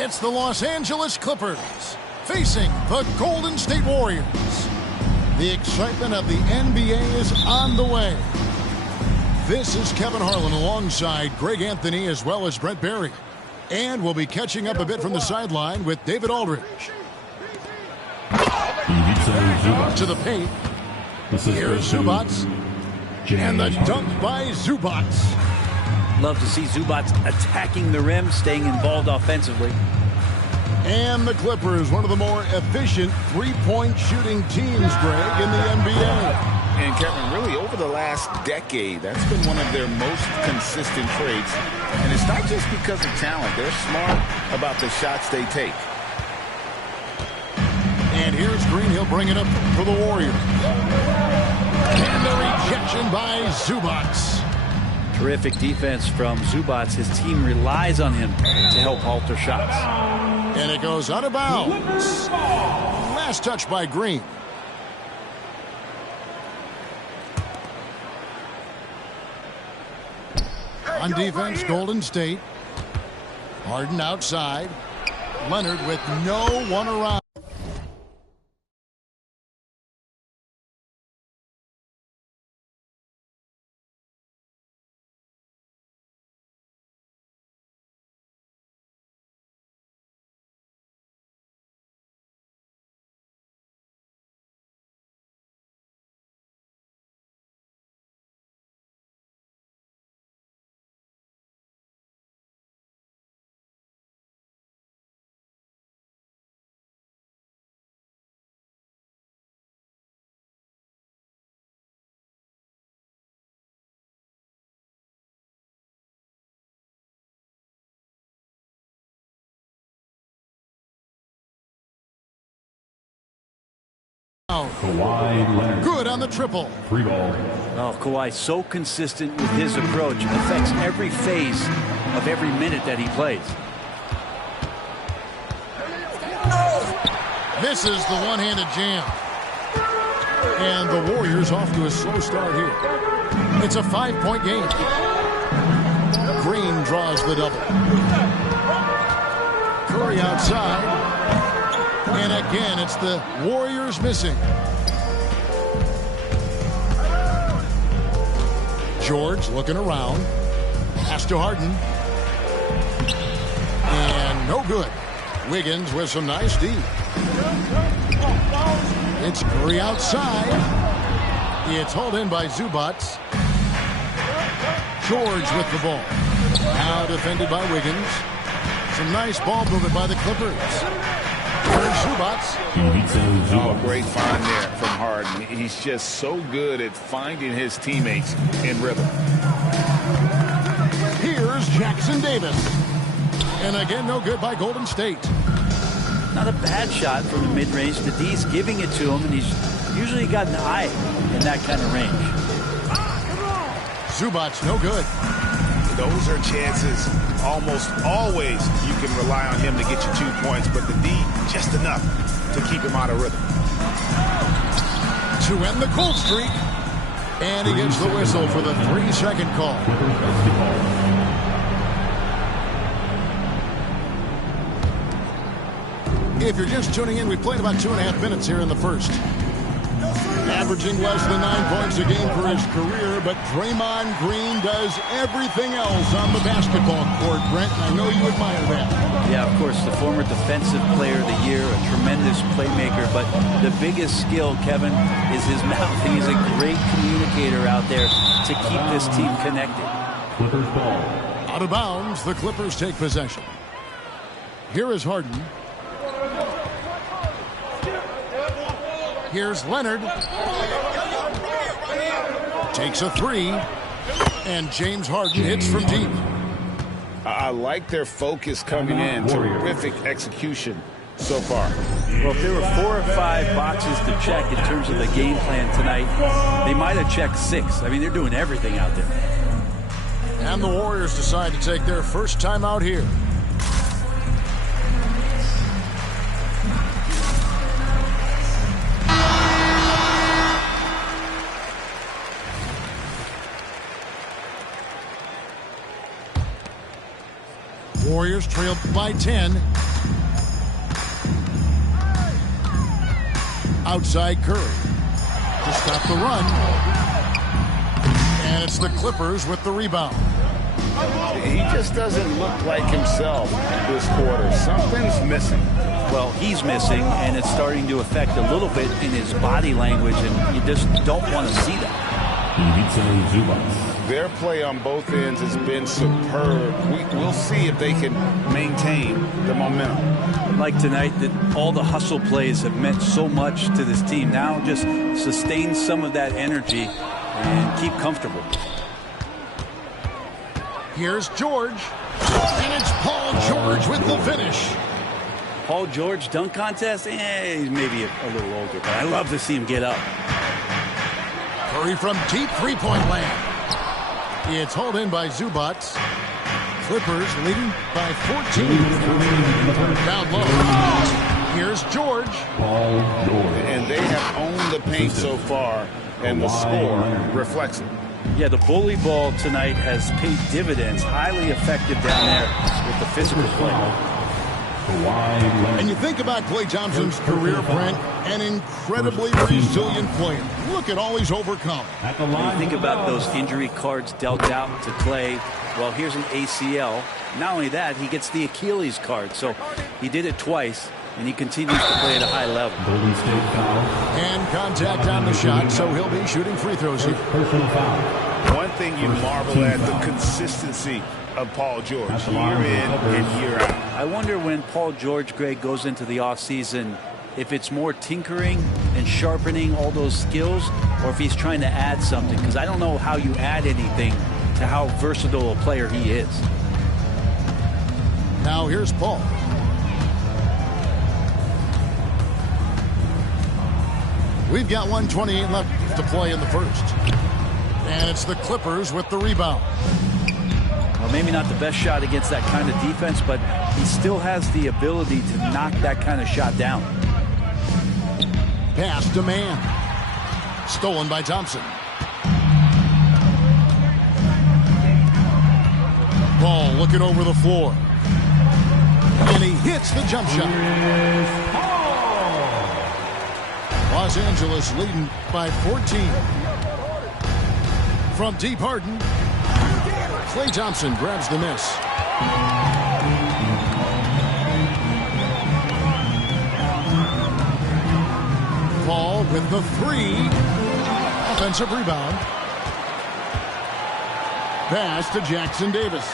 It's the Los Angeles Clippers facing the Golden State Warriors. The excitement of the NBA is on the way. This is Kevin Harlan alongside Greg Anthony as well as Brent Barry. And we'll be catching up a bit from the sideline with David Aldridge. To the paint. Here's Zubats. And the dunk by Zubats. Love to see Zubats attacking the rim, staying involved offensively. And the Clippers, one of the more efficient three-point shooting teams, Greg, in the NBA. And Kevin, really over the last decade, that's been one of their most consistent traits. And it's not just because of talent. They're smart about the shots they take. And here's Green. He'll bring it up for the Warriors. And the rejection by Zubats. Terrific defense from Zubats. His team relies on him to help alter shots. And it goes out of bounds. Last touch by Green. On defense, Golden State. Harden outside. Leonard with no one around. Kawhi Leonard. Good on the triple. 3 ball. Oh, Kawhi so consistent with his approach. It affects every phase of every minute that he plays. This is the one-handed jam. And the Warriors off to a slow start here. It's a 5-point game. Green draws the double. Curry outside. And again, it's the Warriors missing. George looking around. Pass to Harden. And no good. Wiggins with some nice D. It's Curry outside. It's hauled in by Zubats. George with the ball. Now defended by Wiggins. Some nice ball movement by the Clippers. Zubats. Oh, great find there from Harden. He's just so good at finding his teammates in rhythm. Here's Jackson Davis. And again, no good by Golden State. Not a bad shot from the mid-range. The D's giving it to him, and he's usually got an eye in that kind of range. Zubats, no good. Those are chances almost always you can rely on him to get you 2 points, but the D just enough to keep him out of rhythm. To end the cold streak. And he gets the whistle for the 3-second call. If you're just tuning in, we played about 2.5 minutes here in the first. Averaging less than 9 points a game for his career, but Draymond Green does everything else on the basketball court, Brent. I know you admire that. Yeah, of course, the former defensive player of the year, a tremendous playmaker, but the biggest skill, Kevin, is his mouth. He's a great communicator out there to keep this team connected. Clippers ball. Out of bounds, the Clippers take possession. Here is Harden. Here's Leonard. Takes a 3. And James Harden hits from deep. I like their focus coming in. Terrific execution so far. Well, if there were 4 or 5 boxes to check in terms of the game plan tonight, they might have checked 6. I mean, they're doing everything out there. And the Warriors decide to take their first time out here. Warriors trail by 10. Outside Curry to stop the run. And it's the Clippers with the rebound. He just doesn't look like himself this quarter. Something's missing. Well, he's missing, and it's starting to affect a little bit in his body language, and you just don't want to see that. Their play on both ends has been superb. We'll see if they can maintain the momentum. Like tonight, that all the hustle plays have meant so much to this team. Now just sustain some of that energy and keep comfortable. Here's George, and it's Paul George with the finish. Paul George dunk contest? He's maybe a little older, but I love to see him get up. Curry from deep three-point land. It's hauled in by Zubac. Clippers leading by 14. Down low. Here's George. And they have owned the paint so far, and the score reflects it. Yeah, the bully ball tonight has paid dividends. Highly effective down there with the physical play. And you think about Klay Thompson's career, Brent, an incredibly resilient player. Look at all he's overcome. When you think about those injury cards dealt out to Klay, well, here's an ACL. Not only that, he gets the Achilles card. So he did it twice, and he continues to play at a high level. And contact on the shot, so he'll be shooting free throws here. One thing you marvel at, the consistency of Paul George, year in and year out. I wonder when Paul George, Greg, goes into the offseason, if it's more tinkering and sharpening all those skills, or if he's trying to add something, because I don't know how you add anything to how versatile a player he is. Now here's Paul. We've got 1:28 left to play in the first. And it's the Clippers with the rebound. Well, maybe not the best shot against that kind of defense, but he still has the ability to knock that kind of shot down. Pass to man. Stolen by Thompson. Ball looking over the floor. And he hits the jump shot. Los Angeles leading by 14. From deep, Harden. Klay Thompson grabs the miss. Paul with the three. Offensive rebound. Pass to Jackson Davis.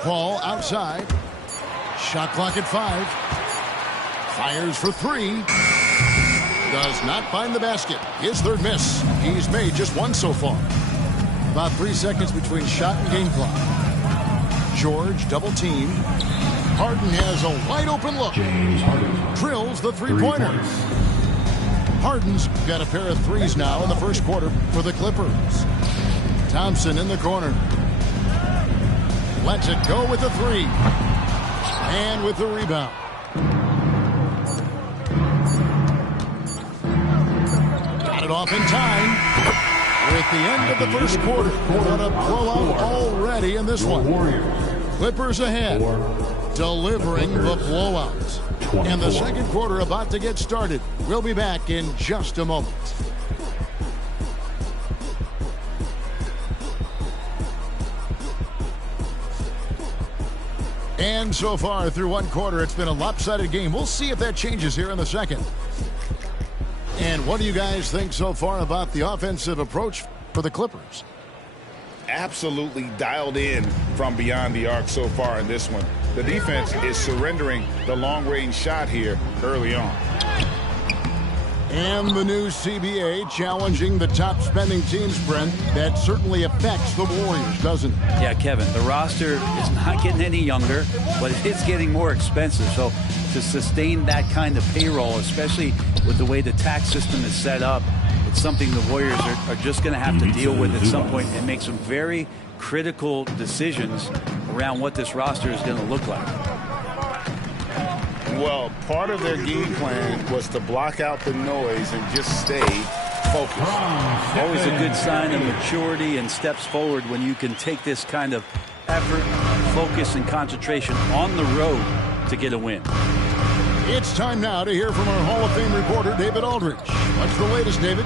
Paul outside. Shot clock at 5. Fires for 3. Does not find the basket. His third miss. He's made just one so far. About 3 seconds between shot and game clock. George double teamed. Harden has a wide open look. Drills the three-pointer. Harden's got a pair of threes now in the first quarter for the Clippers. Thompson in the corner. Lets it go with the three. And with the rebound. Got it off in time. We're at the end of the first quarter. What a blowout already in this one. Clippers ahead. Delivering the blowout. And the second quarter about to get started. We'll be back in just a moment. And so far through one quarter, it's been a lopsided game. We'll see if that changes here in the second. And what do you guys think so far about the offensive approach for the Clippers? Absolutely dialed in from beyond the arc so far in this one. The defense is surrendering the long-range shot here early on. And the new CBA challenging the top-spending teams, Brent. That certainly affects the Warriors, doesn't it? Yeah, Kevin, the roster is not getting any younger, but it's getting more expensive. So to sustain that kind of payroll, especially with the way the tax system is set up, it's something the Warriors are just going to have to deal with at some point and make some very critical decisions around what this roster is going to look like. Well, part of their game plan was to block out the noise and just stay focused. Always a good sign of maturity and steps forward when you can take this kind of effort, focus, and concentration on the road to get a win. It's time now to hear from our Hall of Fame reporter, David Aldridge. What's the latest, David?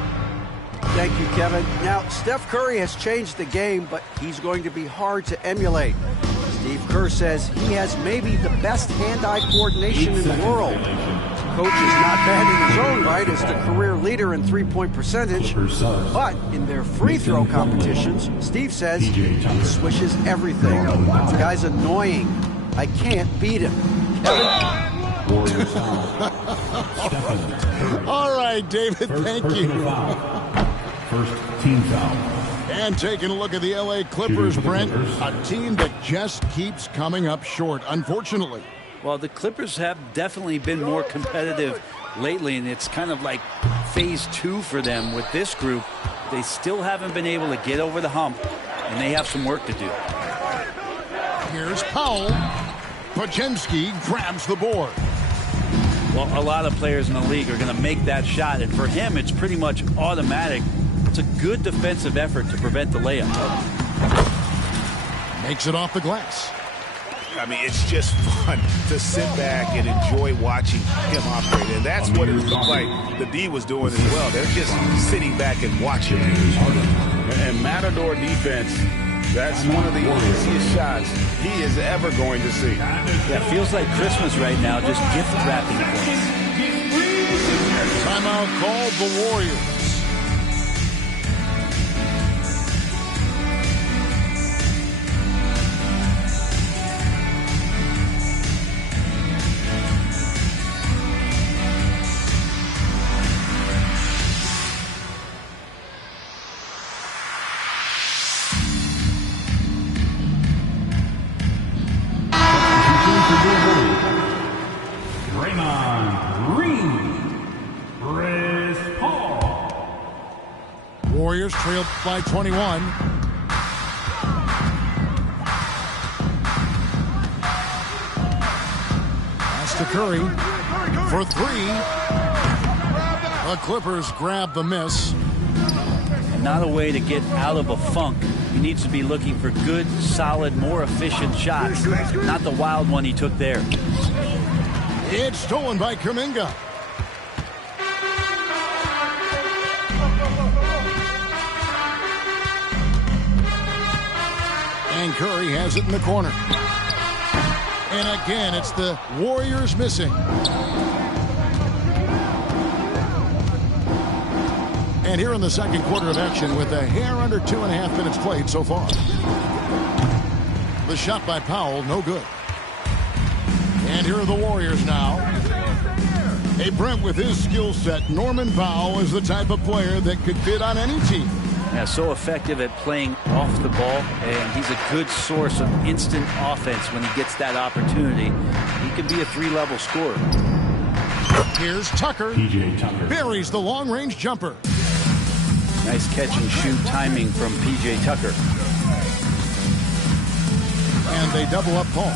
Thank you, Kevin. Now, Steph Curry has changed the game, but he's going to be hard to emulate. Steve Kerr says he has maybe the best hand-eye coordination in the world. Coach is not bad in his own right as the career leader in three-point percentage, but in their free throw competitions, Steve says he swishes everything. The guy's annoying. I can't beat him. Kevin? All right, David, thank you. First team foul. And taking a look at the LA Clippers, Brent, a team that just keeps coming up short, unfortunately. Well, the Clippers have definitely been more competitive lately, and it's kind of like phase 2 for them with this group. They still haven't been able to get over the hump, and they have some work to do. Here's Powell. Podziemski grabs the board. Well, a lot of players in the league are going to make that shot, and for him, it's pretty much automatic. It's a good defensive effort to prevent the layup. Makes it off the glass. I mean, it's just fun to sit back and enjoy watching him operate. And that's what it looked like the D was doing as well. They're just sitting back and watching. And Matador defense, that's one of the easiest shots he is ever going to see. That feels like Christmas right now, just gift wrapping points. Timeout called the Warriors. Warriors trailed by 21. Pass to Curry for 3. The Clippers grab the miss. Not a way to get out of a funk. He needs to be looking for good, solid, more efficient shots, not the wild one he took there. It's stolen by Kuminga. And Curry has it in the corner. And again, it's the Warriors missing. And here in the second quarter of action with a hair under 2.5 minutes played so far. The shot by Powell, no good. And here are the Warriors now. Hey, Brent, with his skill set, Norman Powell is the type of player that could fit on any team. Yeah, so effective at playing off the ball, and he's a good source of instant offense when he gets that opportunity. He could be a 3-level scorer. Here's Tucker. PJ Tucker buries the long-range jumper. Nice catch and shoot timing from PJ Tucker. And they double up Paul.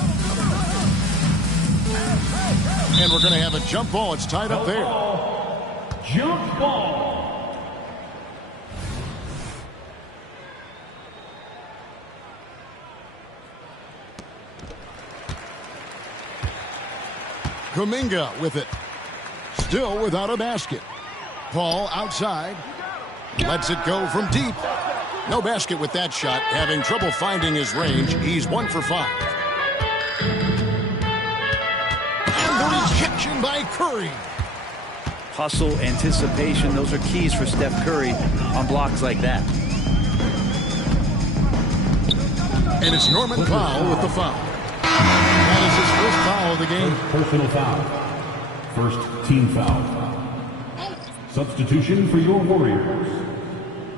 And we're going to have a jump ball. It's tied up there. Jump ball. Kuminga with it. Still without a basket. Paul outside. Lets it go from deep. No basket with that shot. Having trouble finding his range. He's 1 for 5. And the rejection by Curry. Hustle, anticipation, those are keys for Steph Curry on blocks like that. And it's Norman Powell with the foul. That is his first foul of the game. Personal foul. First team foul. Substitution for your Warriors.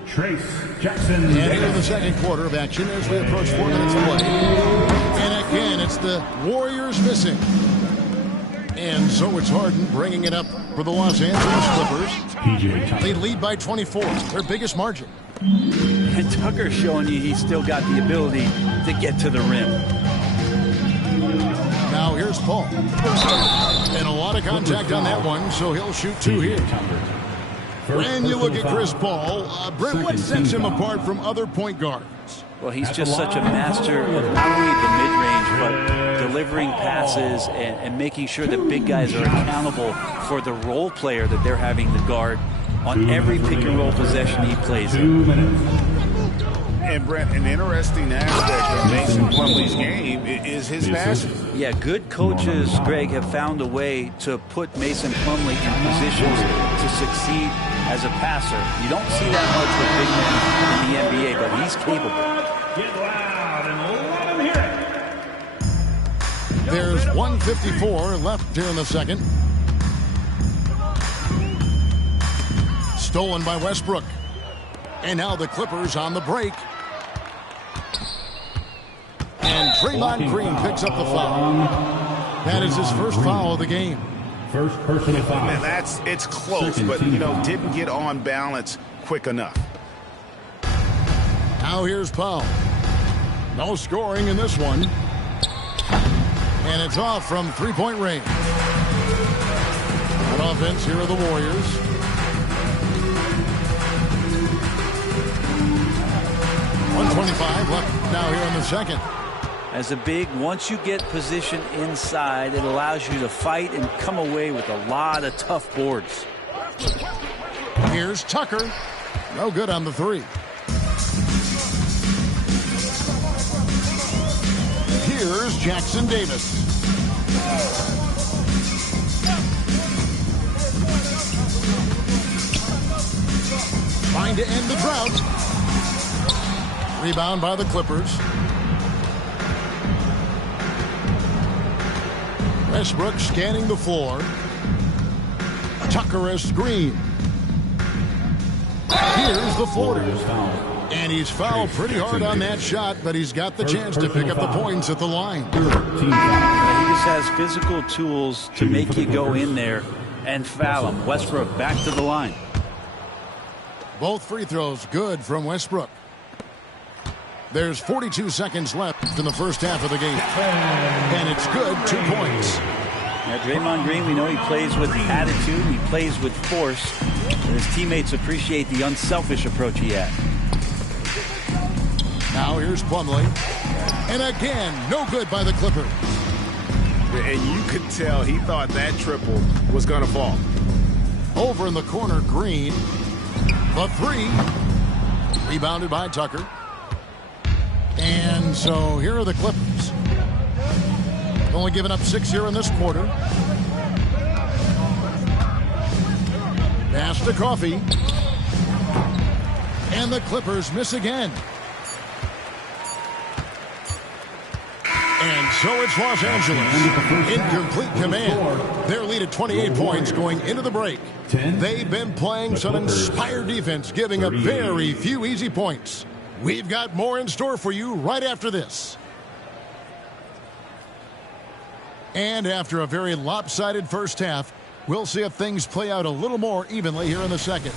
Trace Jackson. And into the second quarter of action as we approach 4 minutes play. And again, it's the Warriors missing. And so it's Harden bringing it up for the Los Angeles Clippers. They lead by 24, their biggest margin. And Tucker's showing you he's still got the ability to get to the rim. Now here's Paul. And a lot of contact on that one, so he'll shoot 2 here. When you look at Chris Paul, Brent, what sets him apart from other point guards? Well, he's just such a master of not only delivering passes and making sure that big guys are accountable for the role player that they're having to guard on every pick and roll possession he plays in. And Brent, an interesting aspect of Mason Plumlee's game is his passing. Yeah, good coaches, Greg, have found a way to put Mason Plumlee in positions to succeed as a passer. You don't see that much with big men in the NBA, but he's capable. Get loud and let him hear it. There's 1:54 left here in the second. Stolen by Westbrook. And now the Clippers on the break. And Draymond Green picks up the foul. That is his first foul of the game. First personal foul. Man, it's close, but, didn't get on balance quick enough. Now here's Powell. No scoring in this one. And it's off from three-point range. On offense, here are the Warriors. .125 left now here in the second. As a big, once you get position inside, it allows you to fight and come away with a lot of tough boards. Here's Tucker. No good on the three. Here's Jackson Davis. Trying to end the drought. Rebound by the Clippers. Westbrook scanning the floor. Tucker a screen. Here's the floater. And he's fouled pretty hard on that shot, but he's got the chance to pick up the points at the line. He just has physical tools to make you go in there and foul him. Westbrook back to the line. Both free throws good from Westbrook. There's 42 seconds left in the first half of the game. And it's good, 2 points. Now, Draymond Green, we know he plays with attitude, he plays with force, and his teammates appreciate the unselfish approach he had. Now here's Plumlee. And again, no good by the Clippers. And you could tell he thought that triple was going to fall. Over in the corner, Green. The three. Rebounded by Tucker. And so here are the Clippers. Only giving up 6 here in this quarter. Pass to Coffee. And the Clippers miss again. And so it's Los Angeles in complete command. Their lead at 28 points going into the break. They've been playing some inspired defense, giving up very few easy points. We've got more in store for you right after this. And after a very lopsided first half, we'll see if things play out a little more evenly here in the second.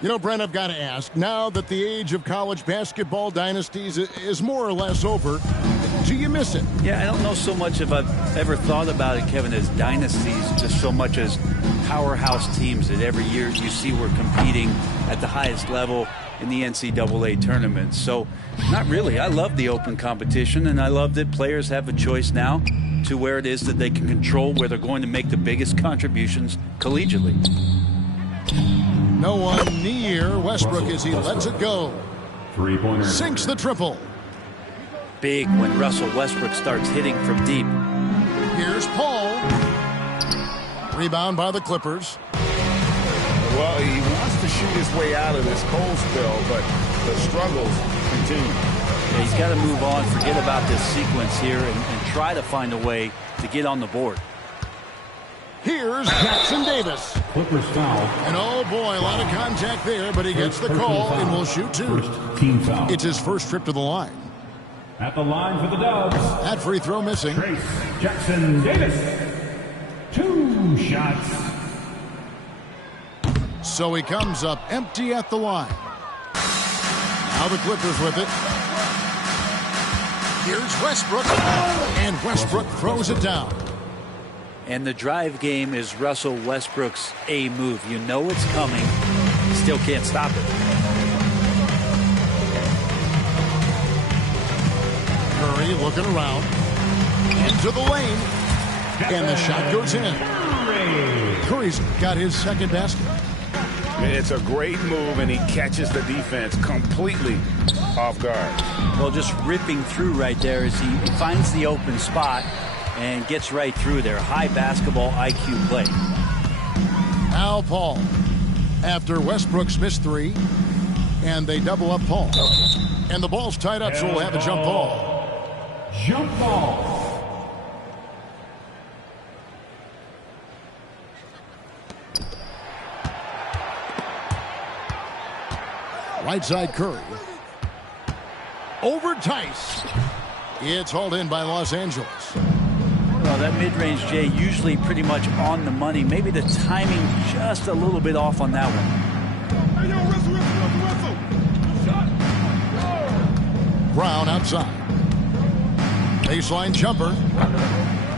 You know, Brent, I've got to ask, now that the age of college basketball dynasties is more or less over, do you miss it? Yeah, I don't know so much if I've ever thought about it, Kevin, as dynasties, just so much as powerhouse teams that every year you see we're competing at the highest level in the NCAA tournament. So not really. I love the open competition, and I love that players have a choice now to where it is that they can control where they're going to make the biggest contributions collegiately. No one near Westbrook as he lets it go. Three-pointer. Sinks the triple. Big when Russell Westbrook starts hitting from deep. Here's Paul. Rebound by the Clippers. Well, he wants to shoot his way out of this cold spell, but the struggles continue. Yeah, he's got to move on, forget about this sequence here, and try to find a way to get on the board. Here's Jackson Davis. Clippers foul. And oh boy, a lot of contact there, but he gets the call and will shoot two. First team foul. It's his first trip to the line. At the line for the Dubs. That free throw missing. Trace Jackson Davis. 2 shots. So he comes up empty at the line. Now the Clippers with it. Here's Westbrook. And Westbrook throws it down. And the drive game is Russell Westbrook's A move. You know it's coming. You still can't stop it. Curry looking around. into the lane. And the shot goes in. Curry's got his second basket. It's a great move, and he catches the defense completely off guard. Well, just ripping through right there as he finds the open spot and gets right through there. High basketball IQ play. Now Paul, after Westbrook's missed three, and they double up Paul. And the ball's tied up, so we'll have a jump ball. Jump ball. Right side Curry. Over Tice. It's hauled in by Los Angeles. Well, that mid-range, Jay, usually pretty much on the money. Maybe the timing just a little bit off on that one. Brown outside. Baseline jumper.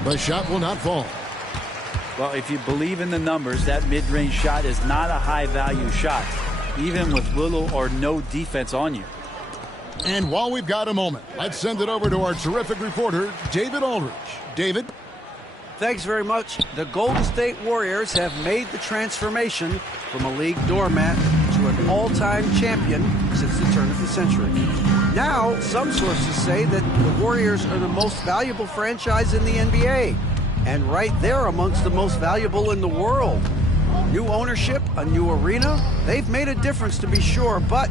The shot will not fall. Well, if you believe in the numbers, that mid-range shot is not a high-value shot, even with little or no defense on you. And while we've got a moment, let's send it over to our terrific reporter, David Aldridge. David? Thanks very much. The Golden State Warriors have made the transformation from a league doormat to an all-time champion since the turn of the century. Now, some sources say that the Warriors are the most valuable franchise in the NBA, and right there amongst the most valuable in the world. New ownership, a new arena, they've made a difference to be sure, but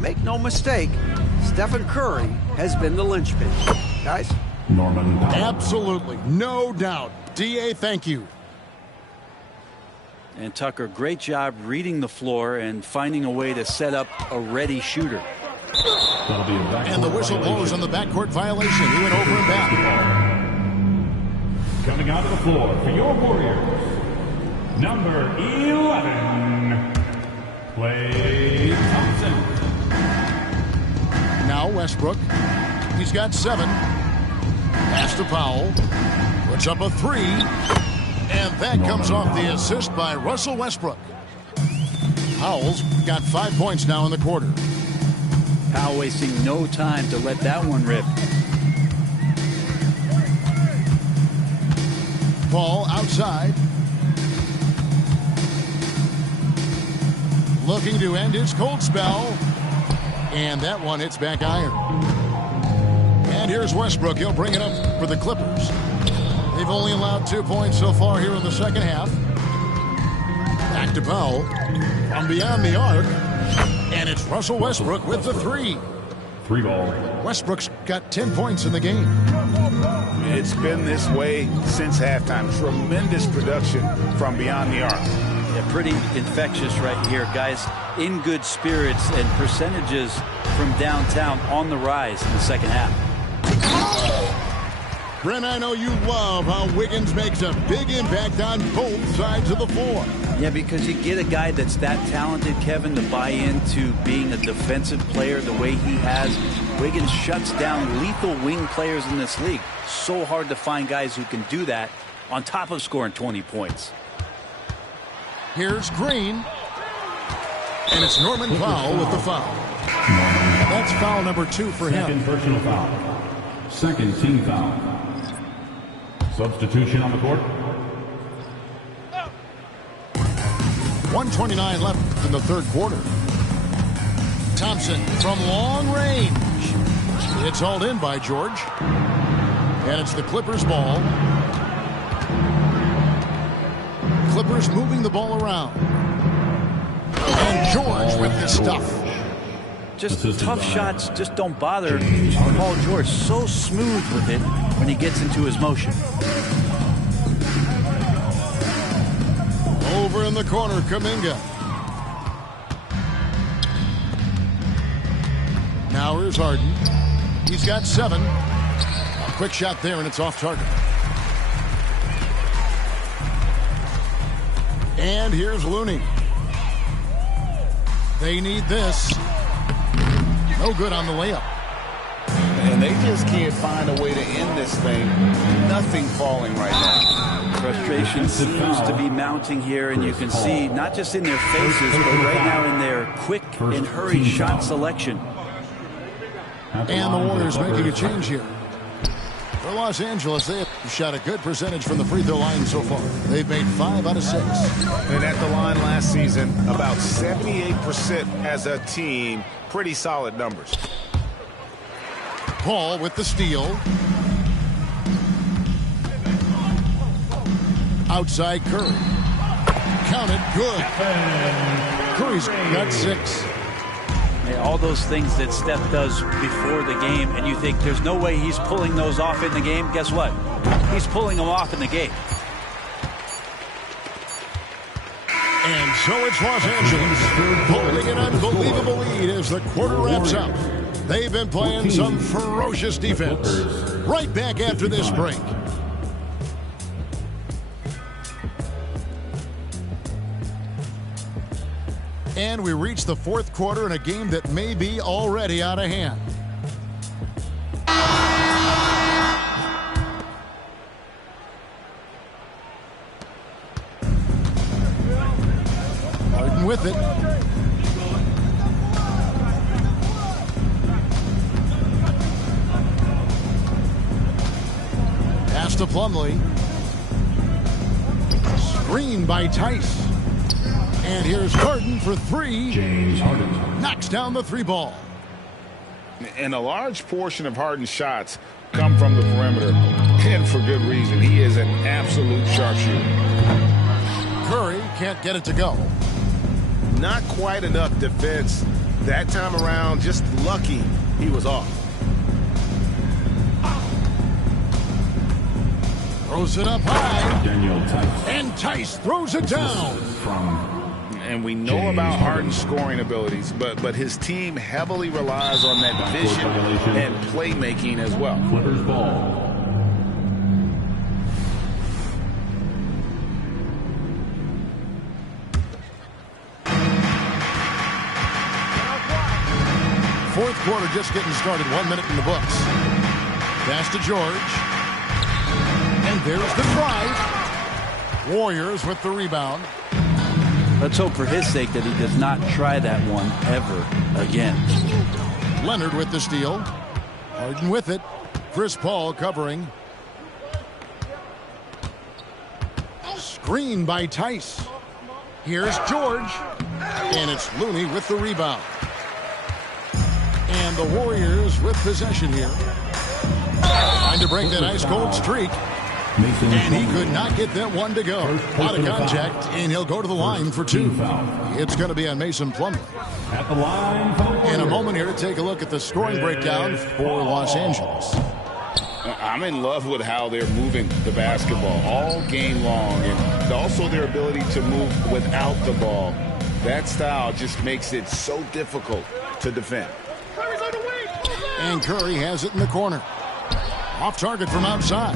make no mistake, Stephen Curry has been the linchpin. Guys? Norman. Absolutely, no doubt. D.A., thank you. And Tucker, great job reading the floor and finding a way to set up a ready shooter. That'll be a backcourt And the whistle blows on the backcourt violation. He went over and back. Coming out of the floor for your Warriors, number 11, Klay Thompson. Now Westbrook. He's got 7. Pass to Powell. Puts up a 3. And that comes off the assist by Russell Westbrook. Powell's got 5 points now in the quarter. Powell wasting no time to let that one rip. Ball outside. Looking to end his cold spell. And that one hits back iron. And here's Westbrook. He'll bring it up for the Clippers. They've only allowed 2 points so far here in the second half. Back to Powell. From beyond the arc. And it's Russell Westbrook with the 3. 3 ball. Westbrook's got 10 points in the game. It's been this way since halftime. Tremendous production from beyond the arc. Yeah, pretty infectious right here, guys. In good spirits and percentages from downtown on the rise in the second half. Brent, I know you love how Wiggins makes a big impact on both sides of the floor. Yeah, because you get a guy that's that talented, Kevin, to buy into being a defensive player the way he has. Wiggins shuts down lethal wing players in this league. So hard to find guys who can do that on top of scoring 20 points. Here's Green. And it's Norman Powell with the foul. That's foul number 2 for him. Second personal foul. Second team foul. Substitution on the court. 1:29 left in the third quarter. Thompson from long range. It's hauled in by George. And it's the Clippers ball. Clippers moving the ball around. And George with the stuff. Just tough shots just don't bother Paul George. So smooth with it when he gets into his motion. Over in the corner, Kuminga. Now here's Harden. He's got 7. A quick shot there, and it's off target. And here's Looney. They need this. No good on the layup. And they just can't find a way to end this thing. Nothing falling right now. Frustration seems to be mounting here, and you can see not just in their faces, but right now in their quick and hurried shot selection. And the Warriors making a change here. For Los Angeles, they have shot a good percentage from the free throw line so far. They've made 5 out of 6. And at the line last season, about 78% as a team. Pretty solid numbers. Paul with the steal. Outside Curry. Counted. Good. Curry's got 6. All those things that Steph does before the game, and you think there's no way he's pulling those off in the game. Guess what? He's pulling them off in the game. And so it's Los Angeles holding an unbelievable lead as the quarter wraps up. They've been playing some ferocious defense. Right back after this break. And we reach the fourth quarter in a game that may be already out of hand. Harden with it. Pass to Plumlee. Screen by Tice. And here's Harden for 3. James Harden. Knocks down the 3 ball. And a large portion of Harden's shots come from the perimeter. And for good reason. He is an absolute sharpshooter. Curry can't get it to go. Not quite enough defense. That time around, just lucky he was off. Throws it up high. Daniel Tice. And Tice throws it down. And we know about Harden's scoring abilities, but his team heavily relies on that vision and playmaking as well. Clippers ball. Fourth quarter just getting started. 1 minute in the books. Pass to George. And there's the drive. Warriors with the rebound. Let's hope for his sake that he does not try that one ever again. Leonard with the steal. Harden with it. Chris Paul covering. Screen by Tice. Here's George. And it's Looney with the rebound. And the Warriors with possession here. Trying to break that ice-cold streak. And he could not get that one to go. Out of contact, and he'll go to the line for 2. It's going to be on Mason Plumlee. At the line. In a moment here to take a look at the scoring breakdown for Los Angeles. I'm in love with how they're moving the basketball all game long, and also their ability to move without the ball. That style just makes it so difficult to defend. And Curry has it in the corner. Off target from outside.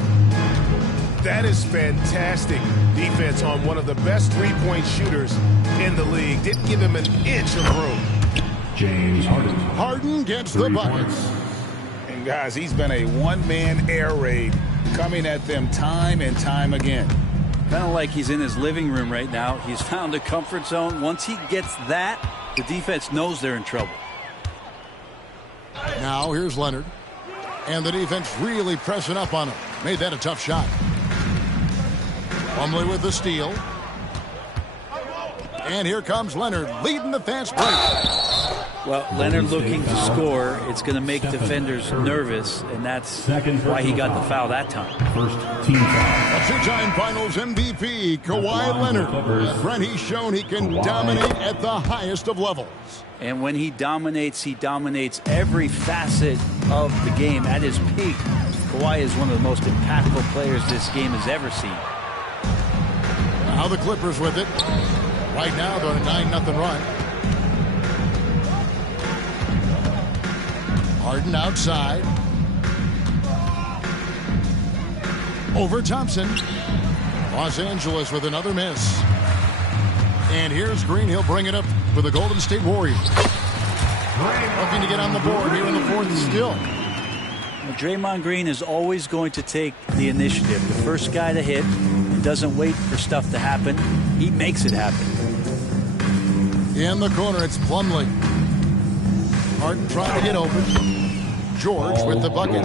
That is fantastic defense on one of the best three-point shooters in the league. Didn't give him an inch of room. James Harden. Harden gets the bucket. And guys, he's been a one-man air raid coming at them time and time again. Kind of like he's in his living room right now. He's found a comfort zone. Once he gets that, the defense knows they're in trouble. Now here's Leonard. And the defense really pressing up on him. Made that a tough shot. Plumlee with the steal. And here comes Leonard leading the fast break. Well, Leonard looking to score. It's going to make defenders nervous, and that's why he got the foul that time. First team foul. A two-time Finals MVP, Kawhi Leonard. Brent, he's shown he can dominate at the highest of levels. And when he dominates every facet of the game at his peak. Kawhi is one of the most impactful players this game has ever seen. Now the Clippers with it. Right now they're on a 9-0 run. Harden outside. Over Thompson. Los Angeles with another miss. And here's Green. He'll bring it up for the Golden State Warriors. Looking to get on the board here in the fourth still. Well, Draymond Green is always going to take the initiative. The first guy to hit. He doesn't wait for stuff to happen. He makes it happen. In the corner, it's Plumlee. Harden trying to get open. George with the bucket.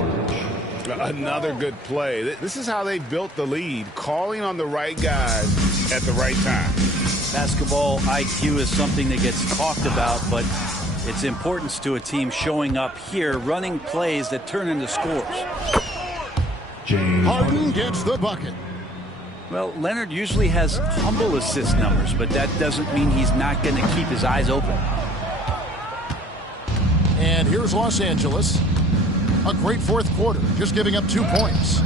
Another good play. This is how they built the lead, calling on the right guys at the right time. Basketball IQ is something that gets talked about, but its importance to a team showing up here, running plays that turn into scores. Harden gets the bucket. Well, Leonard usually has humble assist numbers, but that doesn't mean he's not going to keep his eyes open. And here's Los Angeles. A great fourth quarter, just giving up 2 points.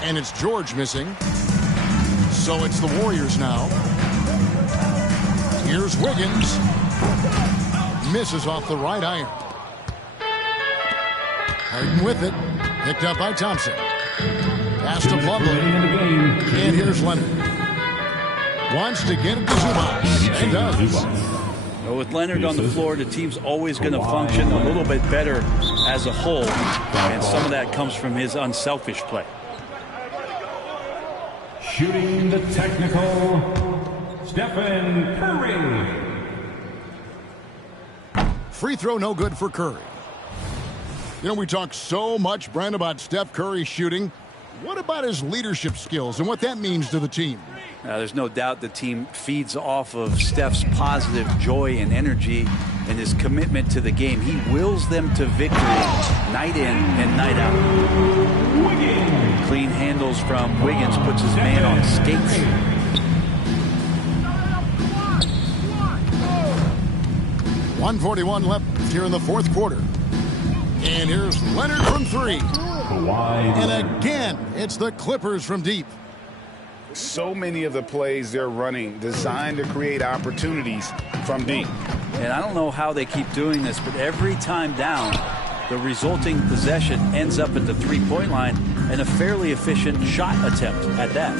And it's George missing. So it's the Warriors now. Here's Wiggins. Misses off the right iron. Harden with it. Picked up by Thompson. Pass to Plumlee. And here's Leonard. Wants to get it to Zubac. And does. Well, with Leonard on the floor, the team's always going to function a little bit better as a whole. And some of that comes from his unselfish play. Shooting the technical, Stephen Curry. Free throw no good for Curry. You know, we talk so much, Brent, about Steph Curry shooting. What about his leadership skills and what that means to the team? There's no doubt the team feeds off of Steph's positive joy and energy and his commitment to the game. He wills them to victory night in and night out. Clean handles from Wiggins, puts his man on skates. .141 left here in the fourth quarter. And here's Leonard from three. And again, it's the Clippers from deep. So many of the plays they're running designed to create opportunities from deep. And I don't know how they keep doing this, but every time down, the resulting possession ends up at the three-point line and a fairly efficient shot attempt at that.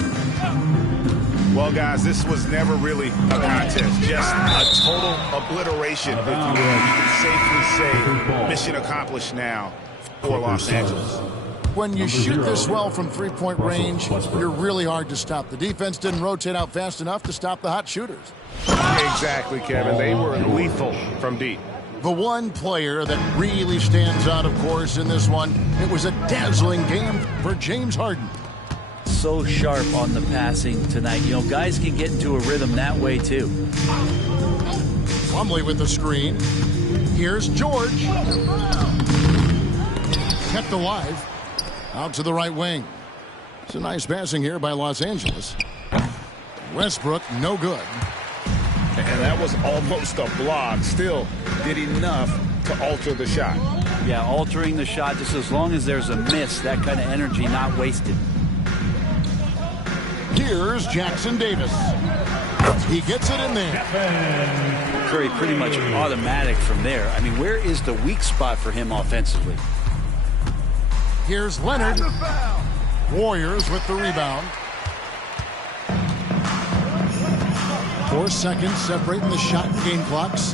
Well, guys, this was never really a contest, just a total obliteration, if you will. You can safely say mission accomplished now for Los Angeles. When you shoot this well from three-point range, you're really hard to stop. The defense didn't rotate out fast enough to stop the hot shooters. Exactly, Kevin. They were lethal from deep. The one player that really stands out, of course, in this one, it was a dazzling game for James Harden. So sharp on the passing tonight. You know, guys can get into a rhythm that way, too. Plumlee with the screen. Here's George. Kept alive. Out to the right wing. It's a nice passing here by Los Angeles. Westbrook, no good. And that was almost a block. Still did enough to alter the shot. Yeah, altering the shot just as long as there's a miss. That kind of energy not wasted. Here's Jackson Davis. He gets it in there. Curry pretty much automatic from there. I mean, where is the weak spot for him offensively? Here's Leonard. Warriors with the rebound. 4 seconds separating the shot and game clocks.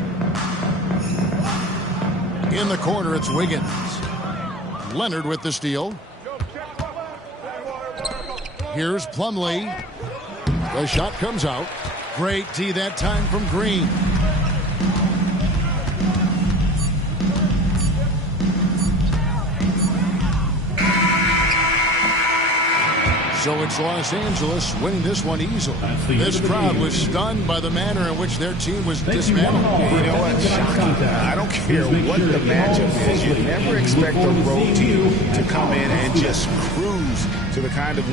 In the corner, it's Wiggins. Leonard with the steal. Here's Plumlee. The shot comes out. Great D that time from Green. So it's Los Angeles winning this one easily. This crowd was stunned by the manner in which their team was dismantled. You know what? Shocking. I don't care what the matchup is. You never expect a road team to come in and just cruise to the kind of...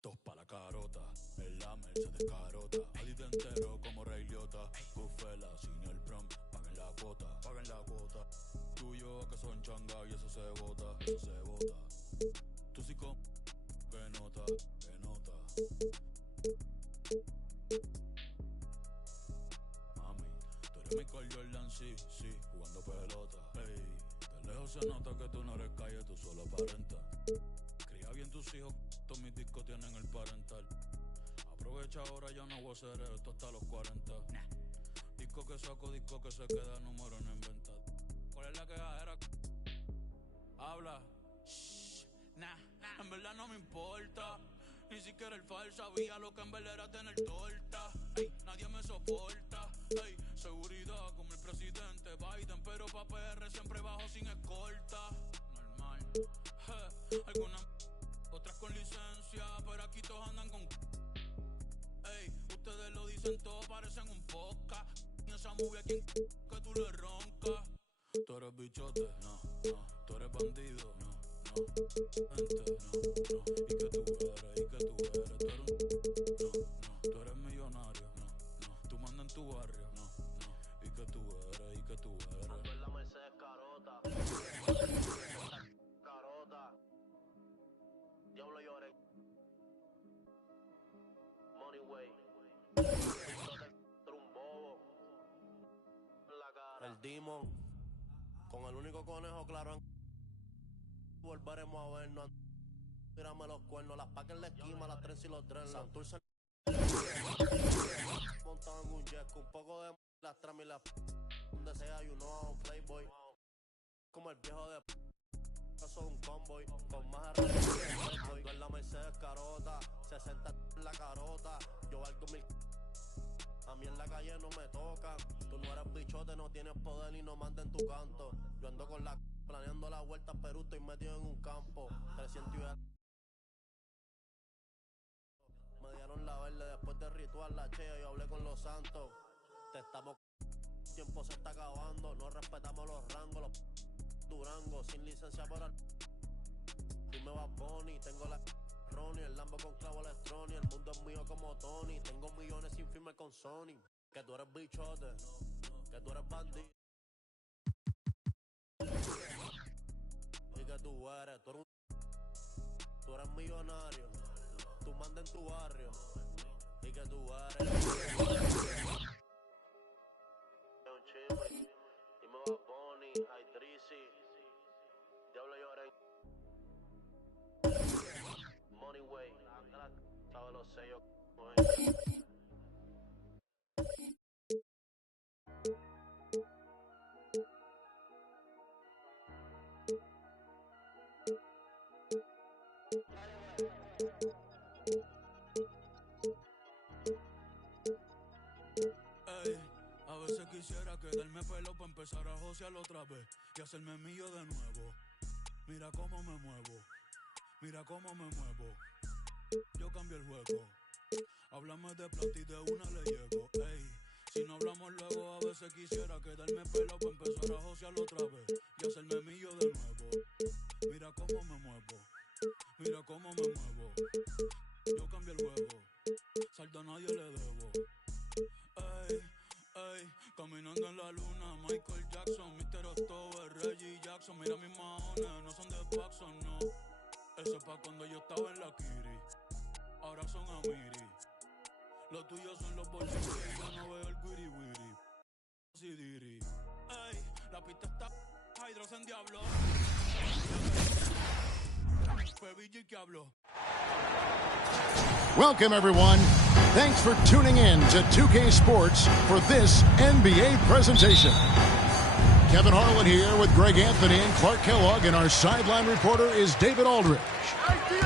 Dos pa' la carota, el lamer se descarota. Adito entero como Rey Liotta. Bufela, sin el prom, paguen la cuota, paguen la cuota. Tú y yo que son changa y eso se bota, eso se bota. Tú sí con, que nota, que nota. Mami, tú eres Michael Jordan, sí, sí, jugando pelota. Ey, de lejos se nota que tú no eres calle, tú solo aparentas. Cría bien tus hijos, todos mis discos tienen el parental. Aprovecha ahora, yo no voy a hacer esto hasta los 40. Disco que saco, disco que se queda, número no inventado. ¿Cuál es la quejadera? Habla. Shh, en verdad no me importa. Ni siquiera el fal sabía lo que en verdad era tener torta. Ey, nadie me soporta. Ey, seguridad como el presidente Biden, pero pa' PR siempre bajo sin escolta. Normal. Algunas otras con licencia, pero aquí todos andan con. Ey, ustedes lo dicen todo, parecen un podcast. Y esa movie aquí que tú le roncas. Tú eres bichote, no, no. Tú eres bandido, no, no. Vente, no, no. ¿Y que tú eres? ¿Y que tú eres? Tú eres un. No, no. Tú eres millonario, no, no. Tú mandas en tu barrio, no, no. ¿Y que tú eres? ¿Y que tú eres? Ando en la Mercedes carota. Carota. Diablo lloré. Money way. Un bobo. En la cara. El Demon. Con el único conejo claro en. Volveremos a vernos. Tírame los cuernos. Las pacas en la esquina, las tres y los dreadlocks. Santurce. Montado en un jet. Un poco de las tramas y las. Un desayuno, un playboy. Como el viejo de. Yo soy un convoy. Con más arroz. En la Mercedes carota. 60 en la carota. Yo valgo 1000. A mí en la calle no me tocan. Tú no eres bichote, no tienes poder y no mandas en tu canto. Yo ando con la planeando la vuelta a Perú, estoy metido en un campo. 300 y me dieron la verde después del ritual, la chea, yo hablé con los santos. Te estamos el tiempo se está acabando, no respetamos los rangos, los Durango, sin licencia por el. Dime va Bonnie, tengo la Ronnie, el Lambo con clavo electrónico, el mundo es mío como Tony, tengo millones sin firme con Sony. Que tú eres bichote, que tú eres bandido. Y que tú eres millonario, tú mandas en tu barrio. Y que tú eres un chisme, dime va Bonnie, hay Drizzy, Diablo lloré. Money way, sabe los sellos. Ey, a veces quisiera quedarme pelo para empezar a josear otra vez y hacerme mío de nuevo. Mira cómo me muevo, mira cómo me muevo. Yo cambio el juego. Háblame de plata y de una le llego. Ey, si no hablamos luego, a veces quisiera quedarme pelo para empezar a josear otra vez y hacerme mío de nuevo. Mira cómo me muevo, mira cómo me muevo. Yo cambio el juego, saldo a nadie le debo. Ey, ey, caminando en la luna, Michael Jackson, Mr. October, Reggie Jackson. Mira mis maones, no son de Paxson, no. Eso es pa' cuando yo estaba en la Kiri, ahora son Amiri. Los tuyos son los bolsillos, yo no veo el wiri wiri. Si diri, ey, la pista está Hydros en diablo. Fue BG que habló. Welcome, everyone. Thanks for tuning in to 2K Sports for this NBA presentation. Kevin Harlan here with Greg Anthony and Clark Kellogg, and our sideline reporter is David Aldridge.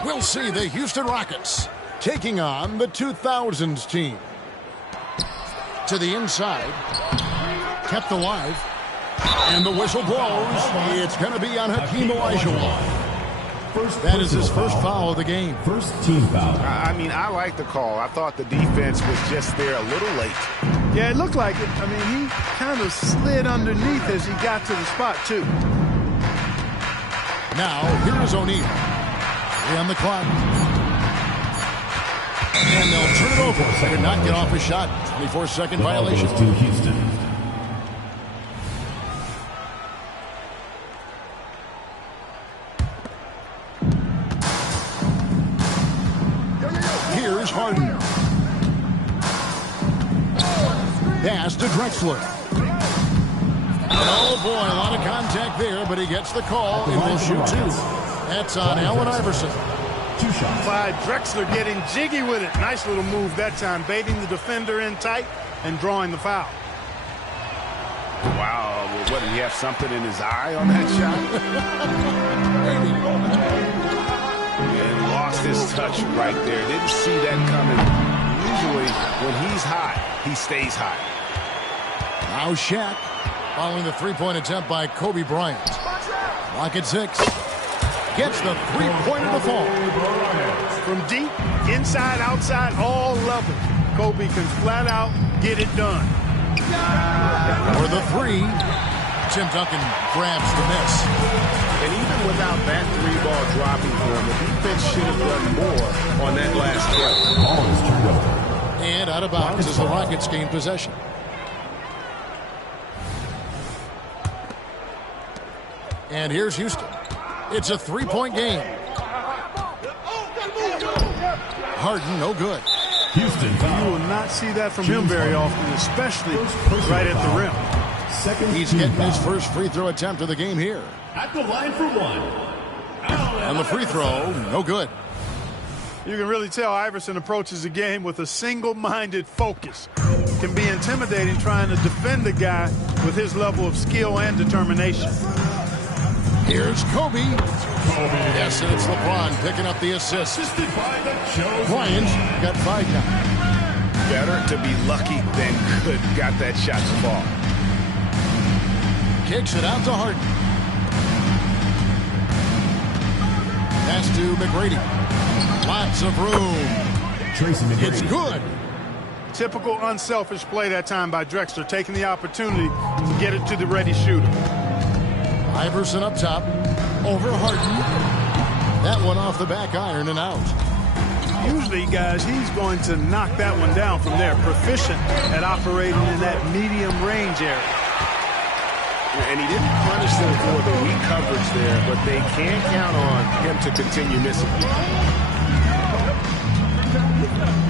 We'll see the Houston Rockets taking on the 2000s team. To the inside, kept alive, and the whistle blows. It's going to be on Hakeem Olajuwon. That is his first foul of the game. First team foul. I mean, I like the call. I thought the defense was just there a little late. Yeah, it looked like it. I mean, he kind of slid underneath as he got to the spot, too. Now, here's O'Neal. On the clock. And they'll turn it over. Did not get off a shot. 24-second violation. To Houston. Here's Harden. Pass to Drexler. Oh boy, a lot of contact there, but he gets the call and will shoot two. That's on Allen Iverson. Clyde Drexler getting jiggy with it. Nice little move that time, baiting the defender in tight and drawing the foul. Wow, well, what, did he have something in his eye on that shot? And lost his touch right there. Didn't see that coming. Usually, when he's hot, he stays hot. Now Shaq, following the three-point attempt by Kobe Bryant. Clock at 6. Gets the three-pointer to fall. From deep, inside, outside, all levels, Kobe can flat out get it done. For the three, Tim Duncan grabs the miss. And even without that three-ball dropping for him, the defense should have done more on that last play. Ball is turned over. And out of bounds as the Rockets gain possession. And here's Houston. It's a three-point game. Harden, no good. Houston You will not see that from him very often, especially right at the rim. He's getting his first free throw attempt of the game here. at the line for one. And the free throw, no good. You can really tell Iverson approaches the game with a single-minded focus. Can be intimidating trying to defend the guy with his level of skill and determination. Here's Kobe. Yes, and it's LeBron picking up the assist. Bryant got 5 now. Better to be lucky than good. Got that shot to fall. Kicks it out to Harden. Pass to McGrady. Lots of room. It's good. Typical unselfish play that time by Drexler, taking the opportunity to get it to the ready shooter. Iverson up top. Over Harden. That one off the back iron and out. Usually, guys, he's going to knock that one down from there. Proficient at operating in that medium range area. And he didn't punish them for the weak coverage there, but they can't count on him to continue missing.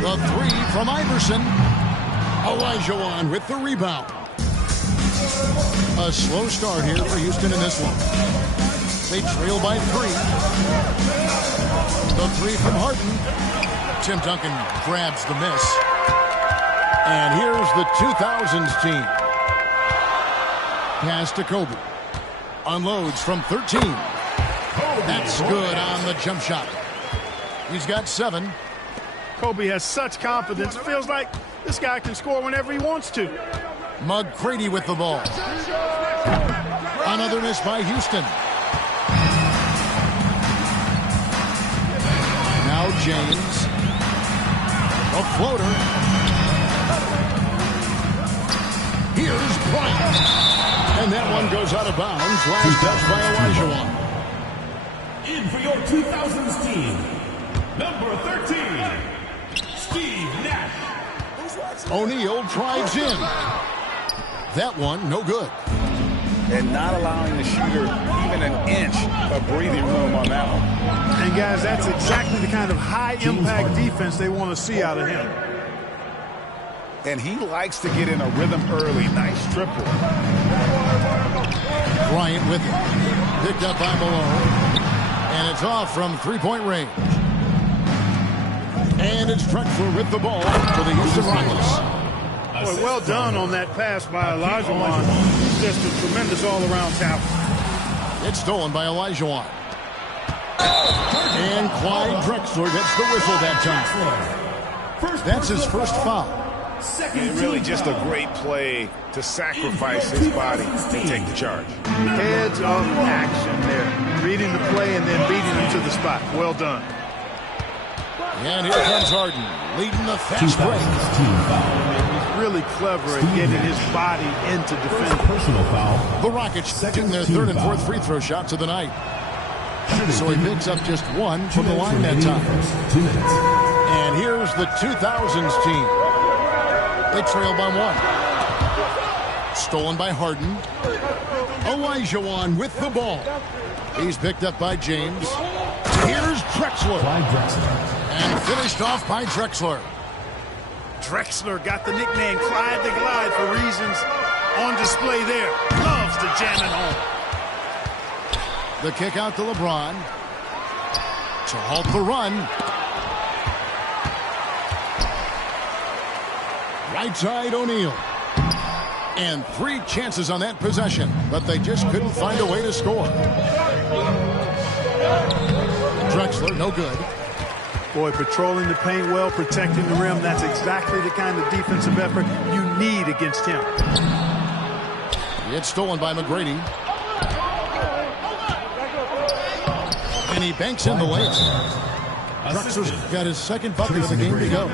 The three from Iverson. Olajuwon with the rebound. A slow start here for Houston in this one. They trail by 3. The three from Harden. Tim Duncan grabs the miss. And here's the 2000s team. Pass to Kobe. Unloads from 13. That's good on the jump shot. He's got 7. Kobe has such confidence. Feels like this guy can score whenever he wants to. McGrady with the ball. Another miss by Houston. Now James. A floater. Here's Bryant. And that one goes out of bounds. Last touch by Olajuwon. In for your 2000s team, number 13, Steve Nash. O'Neal drives in. That one, no good. And not allowing the shooter even an inch of breathing room on that one. And, guys, that's exactly the kind of high-impact defense they want to see out of him. And he likes to get in a rhythm early. Nice triple. Bryant with it. Picked up by Malone. And it's off from three-point range. And it's Drexler with the ball for the Houston Rockets. Boy, well done on that pass by Olajuwon. Just a tremendous all-around talent. It's stolen by Olajuwon. And Clyde Drexler gets the whistle that time. That's his first foul. And really just a great play to sacrifice his body and take the charge. Heads of action there. Reading the play and then beating him to the spot. Well done. And here comes Harden, leading the fast break. He's really clever at getting his body into defense. Personal foul. The Rockets shooting their third and fourth free throw shots of the night. So he picks up just 1 from the line that time. And here's the 2000s team. They trail by 1. Stolen by Harden. Olajuwon with the ball. He's picked up by James. Here's Drexler. And finished off by Drexler. Drexler got the nickname Clyde the Glide for reasons on display there. Loves to jam it home. The kick out to LeBron. To halt the run. Right side O'Neal. And 3 chances on that possession, but they just couldn't find a way to score. Drexler, no good. Boy, patrolling the paint well, protecting the rim. That's exactly the kind of defensive effort you need against him. It's stolen by McGrady. And he banks in the layup. Drexler's got his second bucket of the game to go.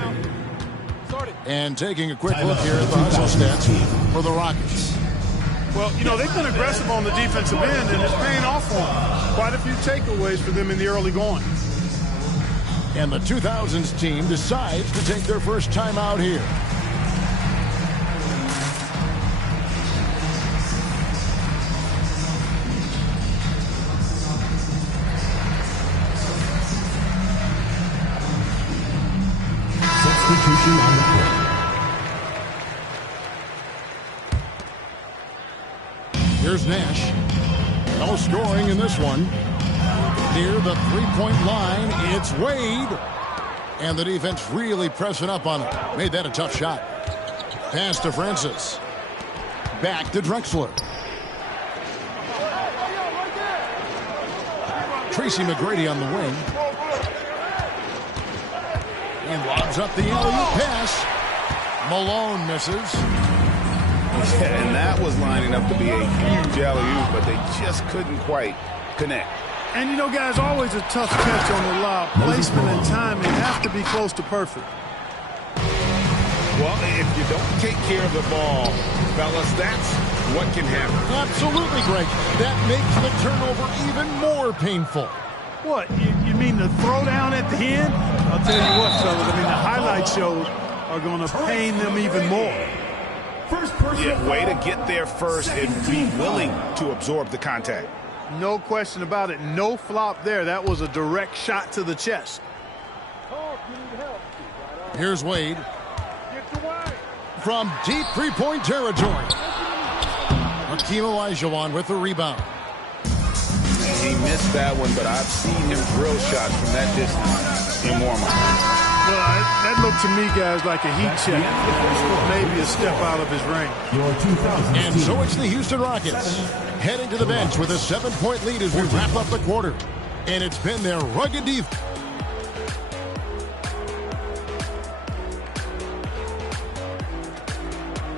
And taking a quick look here at the hustle stats for the Rockets. Well, you know, they've been aggressive on the defensive end, and it's paying off for them. Quite a few takeaways for them in the early going. And the 2000s team decides to take their first time out here. Substitution on the court. Here's Nash. No scoring in this one. Near the three-point line, it's Wade. And the defense really pressing up on him. Made that a tough shot. Pass to Francis. Back to Drexler. Tracy McGrady on the wing. And lobs up the alley-oop pass. Malone misses. And that was lining up to be a huge alley-oop, but they just couldn't quite connect. And, you know, guys, always a tough catch on the lob. Placement and timing have to be close to perfect. Well, if you don't take care of the ball, fellas, that's what can happen. Absolutely, Greg. That makes the turnover even more painful. What, you mean the throwdown at the end? I'll tell you what, fellas, I mean, the highlight shows are going to pain them even more. Yeah, way to get there first and be willing to absorb the contact. No question about it. No flop there. That was a direct shot to the chest. Here's Wade. From deep three-point territory. Hakeem Olajuwon with the rebound. He missed that one, but I've seen him drill shots from that distance in warm-up. Well, that looked to me, guys, like a heat check. Maybe a step out of his range. And so it's the Houston Rockets heading to the bench with a 7-point lead as we wrap up the quarter. And it's been their rugged defense.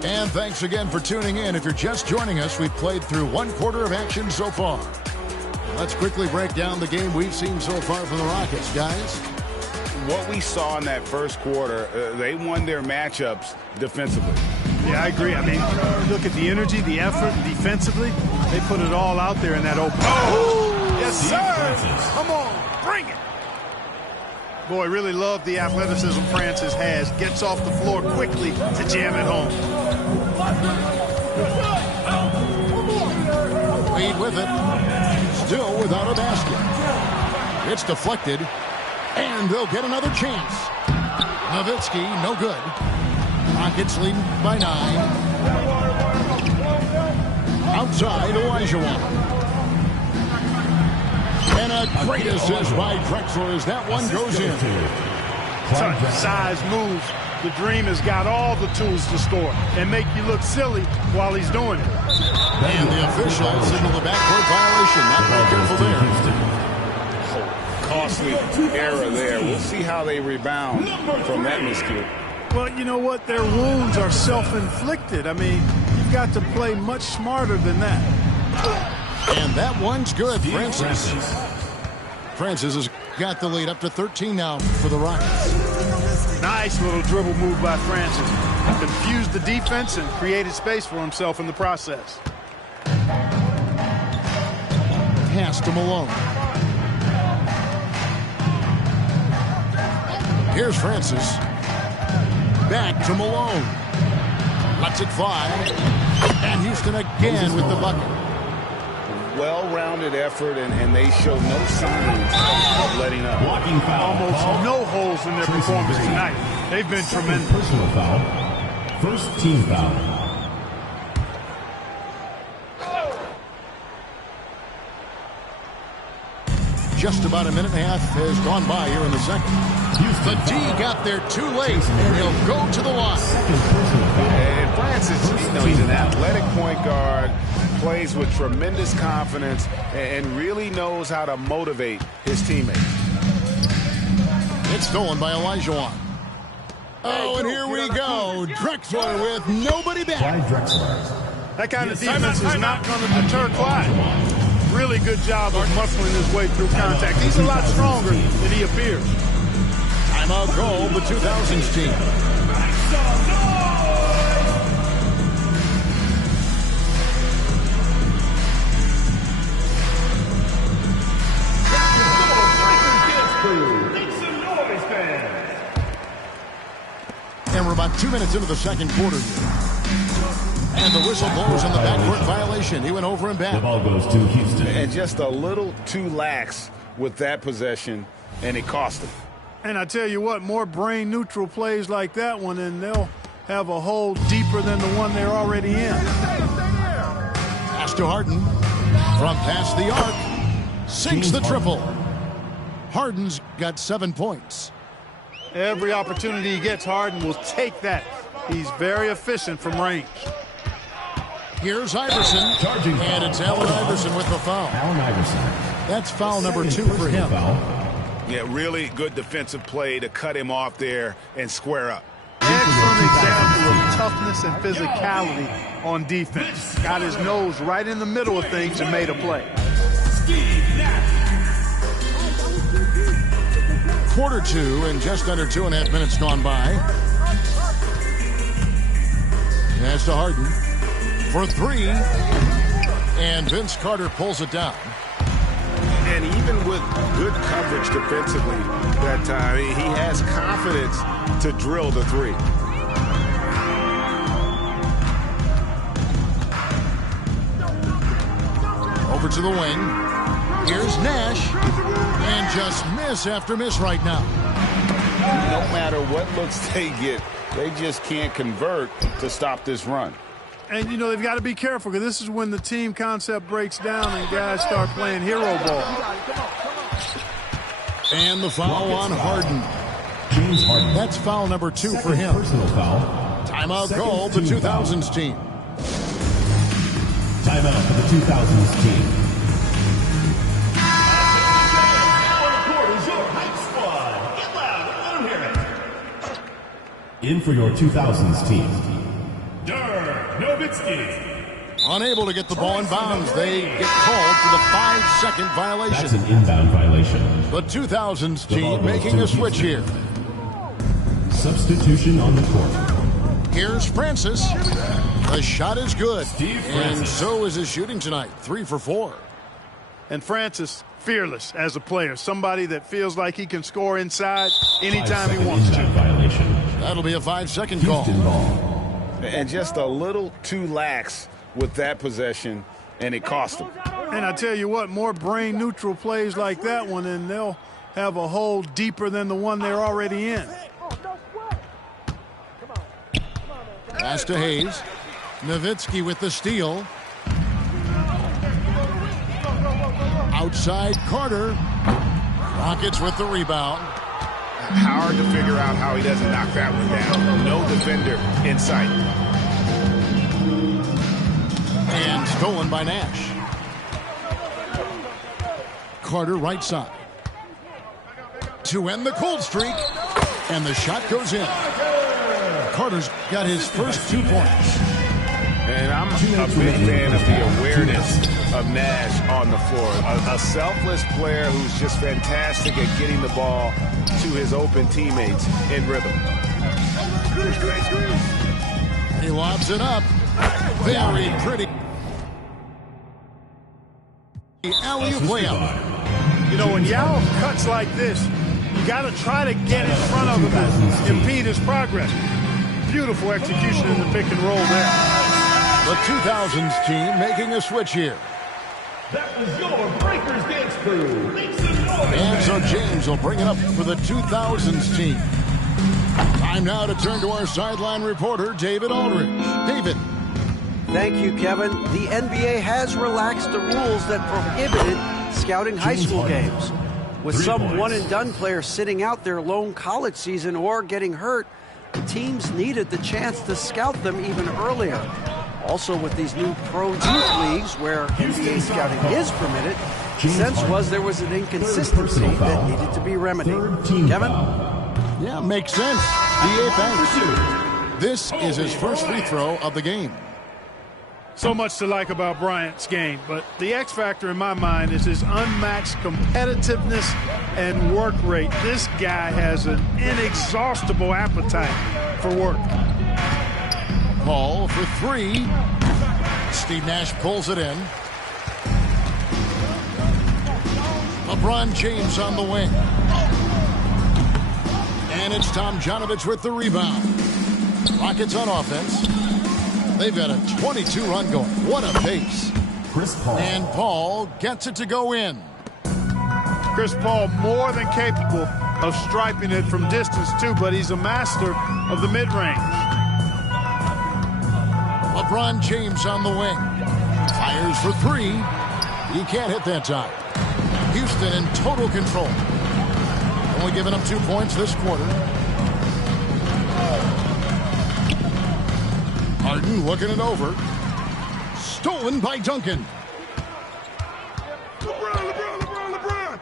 And thanks again for tuning in. If you're just joining us, we've played through 1 quarter of action so far. Let's quickly break down the game we've seen so far from the Rockets, guys. What we saw in that first quarter, they won their matchups defensively. Yeah, I agree. I mean, look at the energy, the effort, defensively. They put it all out there in that open. Oh, yes, sir. Come on, bring it. Boy, really love the athleticism Francis has. Gets off the floor quickly to jam it home. Wade with it. Still without a basket. It's deflected. And they'll get another chance. Nowitzki, no good. Rockets leading by 9. Outside, Olajuwon. And a great assist by Drexler as that one goes in. Touch, size, moves. The Dream has got all the tools to score and make you look silly while he's doing it. And the official signaled the backcourt violation. Not very careful there. Costly error there. We'll see how they rebound from that miscue. Well, you know what? Their wounds are self-inflicted. I mean, you've got to play much smarter than that. And that one's good, Francis. Francis has got the lead up to 13 now for the Rockets. Nice little dribble move by Francis. Confused the defense and created space for himself in the process. Pass to Malone. Here's Francis. back to Malone. Lets it fly. And Houston again with the bucket. Well-rounded effort, and they show no signs of letting up. Blocking foul. Almost no holes in their performance tonight. They've been tremendous. Personal foul. First team foul. Just about a minute and a half has gone by here in the second. The D got there too late, and he'll go to the line. And Francis, he's an athletic point guard, plays with tremendous confidence, and really knows how to motivate his teammates. It's stolen by Elijah. Oh, and here we go. Drexler with nobody back. That kind of defense is not going to deter Clyde. Really good job of muscling his way through contact. He's a lot stronger than he appears. Timeout goal, the 2000s team. And we're about 2 minutes into the second quarter here. And the whistle blows on the backcourt violation. He went over and back. The ball goes to Houston. And just a little too lax with that possession, and it cost him. And I tell you what, more brain-neutral plays like that one, and they'll have a hole deeper than the one they're already in. Pass to Harden. From past the arc. Sinks the triple. Harden's got 7 points. Every opportunity he gets, Harden will take that. He's very efficient from range. Here's Iverson, and it's Allen Iverson with the foul. Allen Iverson. That's foul number 2 for him. Yeah, really good defensive play to cut him off there and square up. Excellent example of toughness and physicality on defense. Got his nose right in the middle of things and made a play. Quarter 2 and just under 2.5 minutes gone by. Pass to Harden for 3. And Vince Carter pulls it down. And even with good coverage defensively that time, he has confidence to drill the 3. Over to the wing. Here's Nash. And just miss after miss right now. No matter what looks they get, they just can't convert to stop this run. And, you know, they've got to be careful because this is when the team concept breaks down and guys start playing hero ball. And the foul on Harden. James Harden. That's foul number 2 for him. Personal foul. Timeout goal, the 2000s team. Timeout for the 2000s team. In for your 2000s team. Unable to get the ball in bounds. They get called for the 5-second violation. That's an inbound violation. The 2000s team making a switch here. Substitution on the court. Here's Francis. The shot is good. Steve And Francis. so is his shooting tonight. 3 for 4. And Francis, fearless as a player. Somebody that feels like he can score inside anytime he wants to. Violation. That'll be a 5-second call. Houston ball. And just a little too lax with that possession, and it cost him. And I tell you what, more brain-neutral plays like that one, and they'll have a hole deeper than the one they're already in. Pass to Hayes. Nowitzki with the steal. Outside Carter. Rockets with the rebound. Hard to figure out how he doesn't knock that one down. No defender in sight. And stolen by Nash. Carter right side. To end the cold streak. And the shot goes in. Carter's got his first 2 points. And I'm a big fan of the awareness of Nash on the floor. A selfless player who's just fantastic at getting the ball to his open teammates in rhythm. He lobs it up. Very pretty. Alley-oop layup. You know, when Yao cuts like this, you got to try to get in front of him and impede his progress. beautiful execution in the pick and roll there. The 2000s team making a switch here. That was your Breakers dance crew. And so James will bring it up for the 2000s team. Time now to turn to our sideline reporter, David Aldridge. David. Thank you, Kevin. The NBA has relaxed the rules that prohibited scouting high school games. With some one-and-done players sitting out their lone college season or getting hurt, the teams needed the chance to scout them even earlier. Also, with these new pro youth leagues where NBA scouting is permitted, the sense was there was an inconsistency that needed to be remedied. Kevin? Yeah, makes sense. DA, thanks. This is his first free throw of the game. So much to like about Bryant's game, but the X factor in my mind is his unmatched competitiveness and work rate. This guy has an inexhaustible appetite for work. Paul for three. Steve Nash pulls it in. LeBron James on the wing. And it's Tomjanovich with the rebound. Rockets on offense. They've got a 22-run going. What a pace. Chris Paul. And Paul gets it to go in. Chris Paul more than capable of striping it from distance too, but he's a master of the mid-range. LeBron James on the wing. Fires for three. He can't hit that time. Houston in total control. Only giving up 2 points this quarter. Harden looking it over. Stolen by Duncan. LeBron.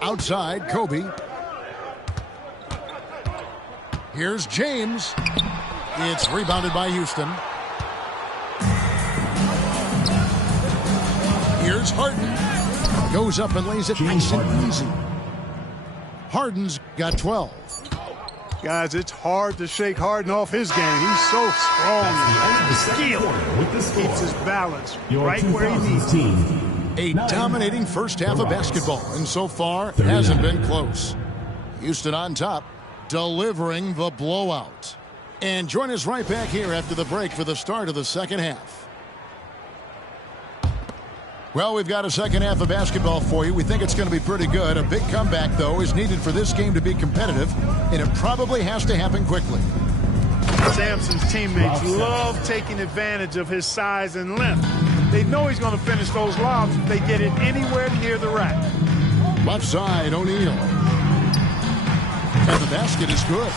Outside, Kobe. Here's James. It's rebounded by Houston. Here's Harden. Goes up and lays it nice and easy. Harden's got 12. Guys, it's hard to shake Harden off his game. He's so strong and skilled. Keeps his balance right where he needs it. A dominating first half of basketball, and so far hasn't been close. Houston on top, delivering the blowout. And join us right back here after the break for the start of the second half. Well, we've got a second half of basketball for you. We think it's going to be pretty good. A big comeback, though, is needed for this game to be competitive, and it probably has to happen quickly. Sampson's teammates love taking advantage of his size and length. They know he's going to finish those lobs if they get it anywhere near the rack. Left side, O'Neal. And the basket is good.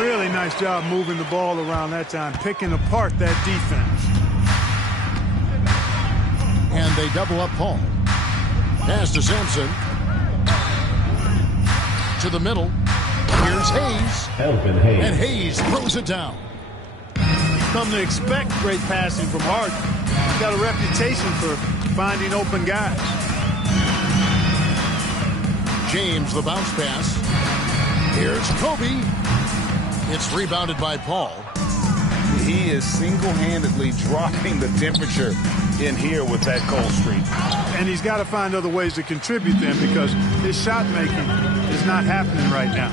Really nice job moving the ball around that time, picking apart that defense. And they double up Paul. Pass to Sampson. To the middle. Here's Hayes. And Hayes throws it down. Come to expect great passing from Harden. He's got a reputation for finding open guys. James, the bounce pass. Here's Kobe. It's rebounded by Paul. He is single-handedly dropping the temperature in here with that cold streak. And he's got to find other ways to contribute then, because his shot making is not happening right now.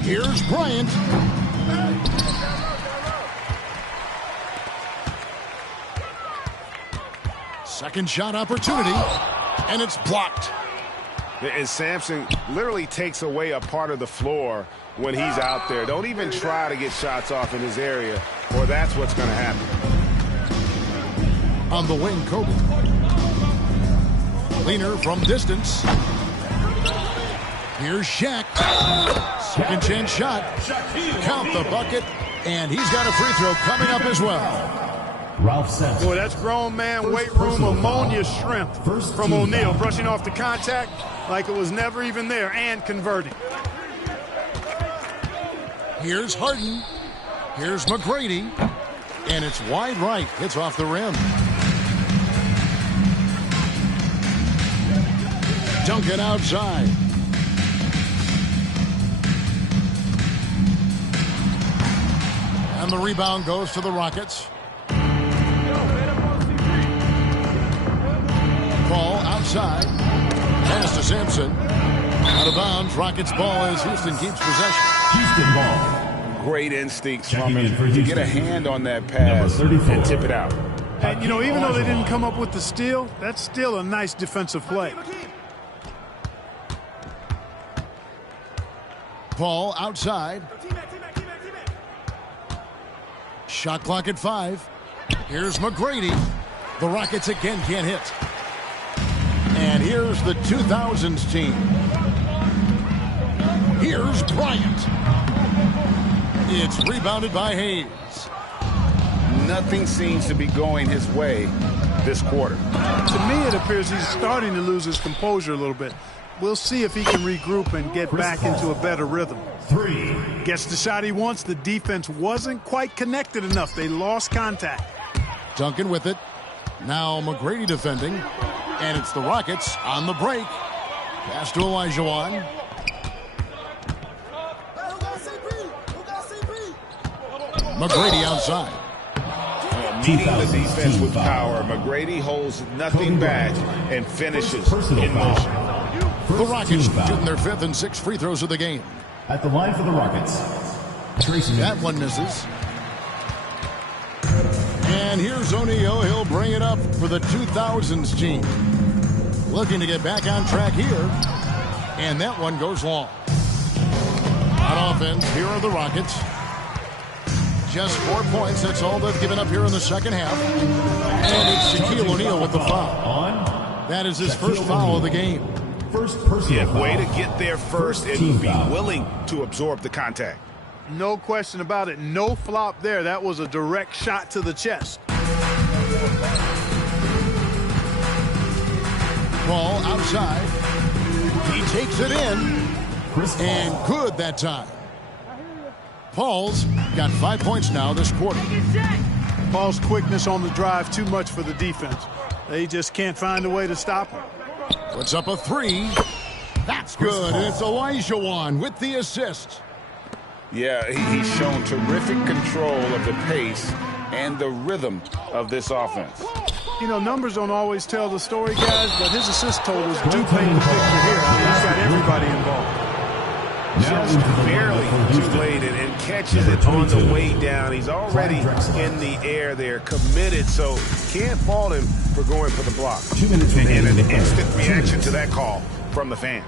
Here's Bryant. Second shot opportunity, and it's blocked. And Sampson literally takes away a part of the floor when he's out there. Don't even try to get shots off in his area, or that's what's going to happen. On the wing, Kobe. Leaner from distance. Here's Shaq. Second chance shot. Count the bucket, and he's got a free throw coming up as well. Boy, that's grown man weight room ammonia shrimp from O'Neal, brushing off the contact like it was never even there and converting. Here's Harden. Here's McGrady. And it's wide right. It's off the rim. Duncan outside. And the rebound goes to the Rockets. Paul outside. Pass to Sampson. Out of bounds, Rockets ball as Houston keeps possession. Houston ball. Great instincts from Checking in for him to Houston. get a hand on that pass Number 34. and tip it out. And, you know, even though they didn't come up with the steal, that's still a nice defensive play. Ball outside. Shot clock at 5. Here's McGrady. The Rockets again can't hit. And here's the 2000s team. Here's Bryant. It's rebounded by Hayes. Nothing seems to be going his way this quarter. To me, it appears he's starting to lose his composure a little bit. We'll see if he can regroup and get back into a better rhythm. 3. Gets the shot he wants. The defense wasn't quite connected enough. They lost contact. Duncan with it. Now McGrady defending. And it's the Rockets on the break. Pass to Olajuwon. McGrady outside. Meeting the defense with power. McGrady holds nothing back and finishes in motion. The Rockets shooting their 5th and 6th free throws of the game. At the line for the Rockets, Tracy. That one misses. And here's O'Neal. He'll bring it up for the 2000s team. Looking to get back on track here. And that one goes long. On offense, here are the Rockets. Just 4 points. That's all they've given up here in the second half. And it's Shaquille O'Neal with the foul. That is his first foul of the game. First personal foul. Way to get there first and be willing to absorb the contact. No question about it. No flop there. That was a direct shot to the chest. Ball outside. He takes it in. And good that time. Paul's got 5 points now this quarter. Paul's quickness on the drive too much for the defense. They just can't find a way to stop him. Puts up a 3. That's good. And it's Olajuwon with the assist. Yeah, he's shown terrific control of the pace and the rhythm of this offense. You know, numbers don't always tell the story, guys, but his assist totals do paint the picture here. I mean, he's got everybody involved. Just barely too late and catches it on the way down. He's already in the air there, committed, so can't fault him for going for the block. 2 minutes remaining. And an instant reaction to that call from the fans.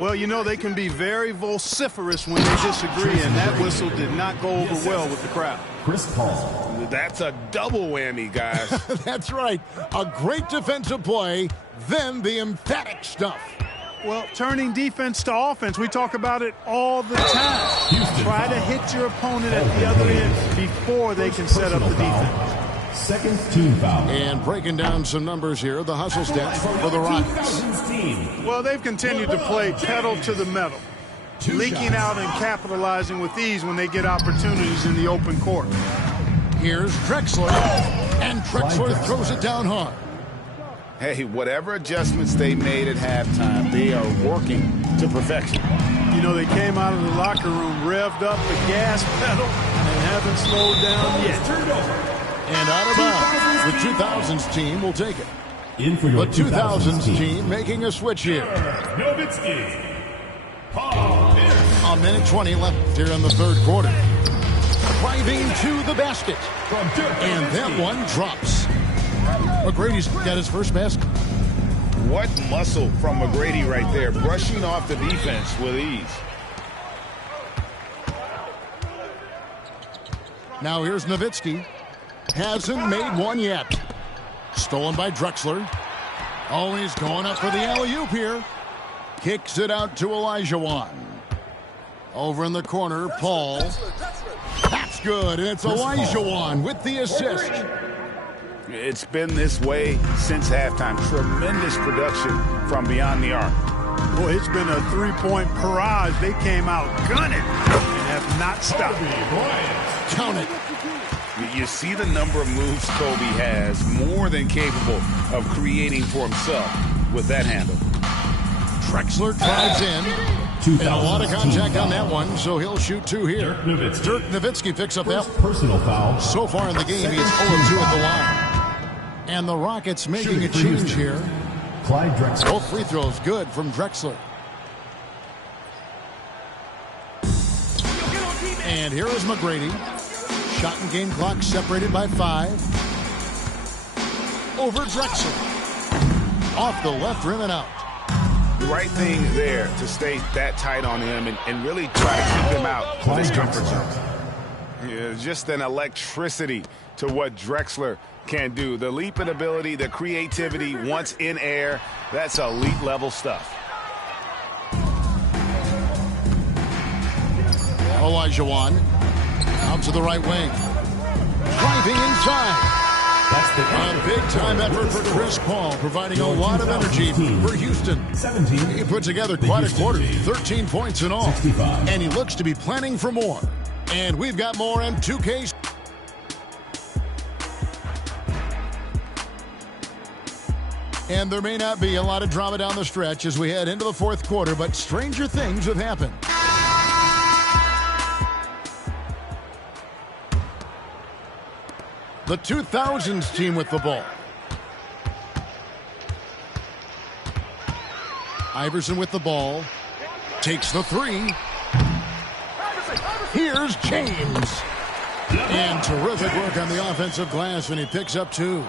Well, you know, they can be very vociferous when they disagree, and that whistle did not go over well with the crowd. Chris Paul. That's a double whammy, guys. That's right. A great defensive play, then the emphatic stuff. Well, turning defense to offense, we talk about it all the time. Try to hit your opponent at the other end before they can set up the defense. Second team foul. And breaking down some numbers here, the hustle stats for the Rockets. Well, they've continued to play pedal to the metal, leaking out and capitalizing with ease when they get opportunities in the open court. Here's Drexler, and Drexler throws it down hard. Hey, whatever adjustments they made at halftime, they are working to perfection. You know, they came out of the locker room, revved up the gas pedal, and haven't slowed down yet. And out of bounds, the 2000s team will take it. In for your The 2000s team making a switch here. Nowitzki. Paul Pierce. A minute 20 left here in the third quarter. Driving to the basket. And that one drops. McGrady's got his first basket. What muscle from McGrady right there, brushing off the defense with ease. Now here's Nowitzki. Hasn't made one yet. Stolen by Drexler. Oh, he's going up for the alley-oop here. Kicks it out to Olajuwon. Over in the corner, Paul. That's good, and it's Olajuwon with the assist. It's been this way since halftime. Tremendous production from beyond the arc. Boy, it's been a three-point barrage. They came out gunning and have not stopped. Count it. You see the number of moves Kobe has, more than capable of creating for himself with that handle. Drexler drives in. And a lot of contact on that one, so he'll shoot 2 here. Dirk Nowitzki picks up that personal foul. So far in the game, he is 0-2 at the line. And the Rockets making a change here. Clyde Drexler. Both free throws good from Drexler. And here is McGrady. Shot and game clock separated by 5. Over Drexler. Off the left rim and out. The right thing there to stay that tight on him and really try to keep him out of his comfort zone. Yeah, just an electricity to what Drexler can do. The leaping ability, the creativity once in air, that's elite level stuff. Olajuwon out to the right wing. Driving inside. A big-time effort for Chris Paul, providing a lot of energy for Houston. He put together quite a quarter, 13 points in all. And he looks to be planning for more. And we've got more M2K. And there may not be a lot of drama down the stretch as we head into the fourth quarter, but stranger things have happened. The 2000s team with the ball. Iverson with the ball. Takes the 3. Here's James. And terrific work on the offensive glass, and he picks up 2.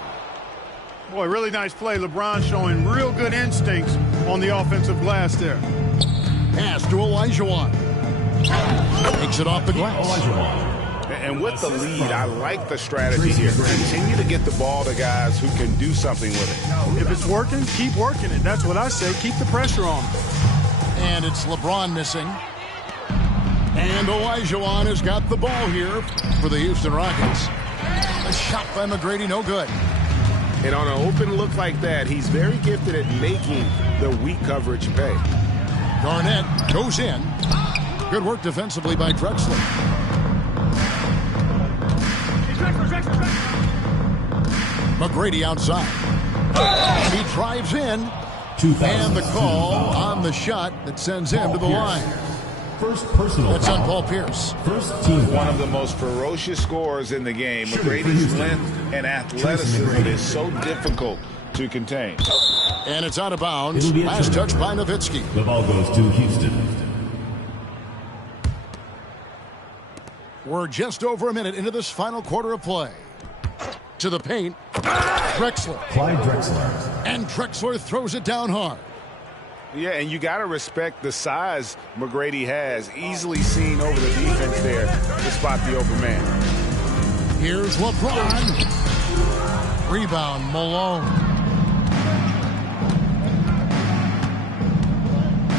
Boy, really nice play. LeBron showing real good instincts on the offensive glass there. Pass to Olajuwon. Takes it off the glass. And with the lead, I like the strategy here. Continue to get the ball to guys who can do something with it. If it's working, keep working it. That's what I say. Keep the pressure on. And it's LeBron missing. And Olajuwon has got the ball here for the Houston Rockets. A shot by McGrady, no good. And on an open look like that, he's very gifted at making the weak coverage pay. Garnett goes in. Good work defensively by Drexler. McGrady outside. He drives in. And the call on the shot that sends him to the line. First personal That's on Paul Pierce. First team. One of the most ferocious scorers in the game. McGrady's length and athleticism is so difficult to contain. And it's out of bounds. Last touch by Nowitzki. The ball goes to Houston. We're just over a minute into this final quarter of play. To the paint. Drexler. Clyde Drexler. And Drexler throws it down hard. Yeah, and you got to respect the size McGrady has. Easily seen over the defense there to spot the open man. Here's LeBron. Rebound, Malone.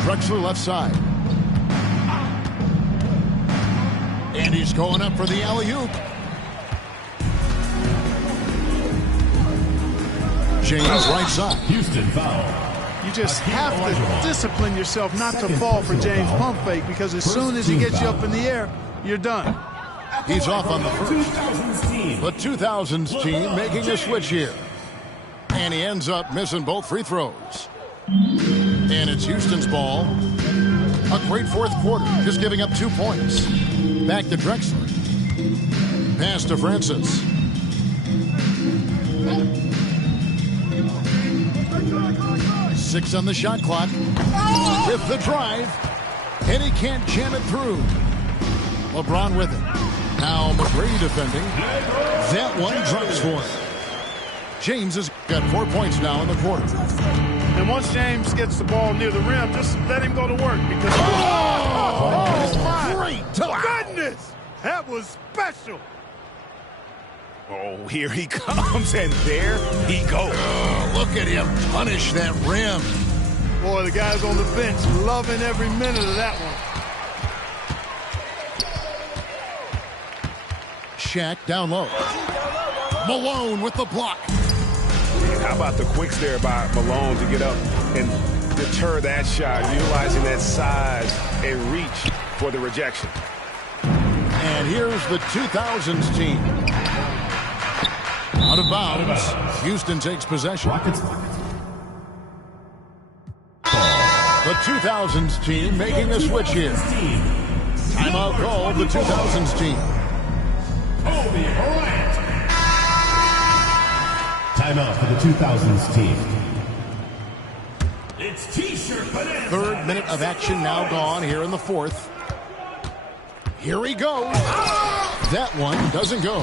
Drexler left side. And he's going up for the alley-oop. James right side. Houston foul. You just have to discipline yourself not to fall for James pump fake, because as soon as he gets you up in the air, you're done. He's off on the first. The 2000s team making a switch here. And he ends up missing both free throws. And it's Houston's ball. A great fourth quarter, just giving up 2 points. Back to Drexler. Pass to Francis. Six on the shot clock. With the drive. And he can't jam it through. LeBron with it. Now McGrady defending. That one drops for him. James has got 4 points now in the quarter. And once James gets the ball near the rim, just let him go to work, because great! Goodness, that was special. Oh, here he comes, and there he goes. Look at him punish that rim. Boy, the guys on the bench loving every minute of that one. Shaq down low. Malone with the block. How about the quicks there by Malone to get up and deter that shot, utilizing that size and reach for the rejection. And here's the 2000s team. Out of bounds. Houston takes possession. The 2000s team making a switch here. Timeout called the 2000s team. Timeout for the 2000s team. It's T-shirt. Third minute of action now gone here in the fourth. Here he goes. That one doesn't go.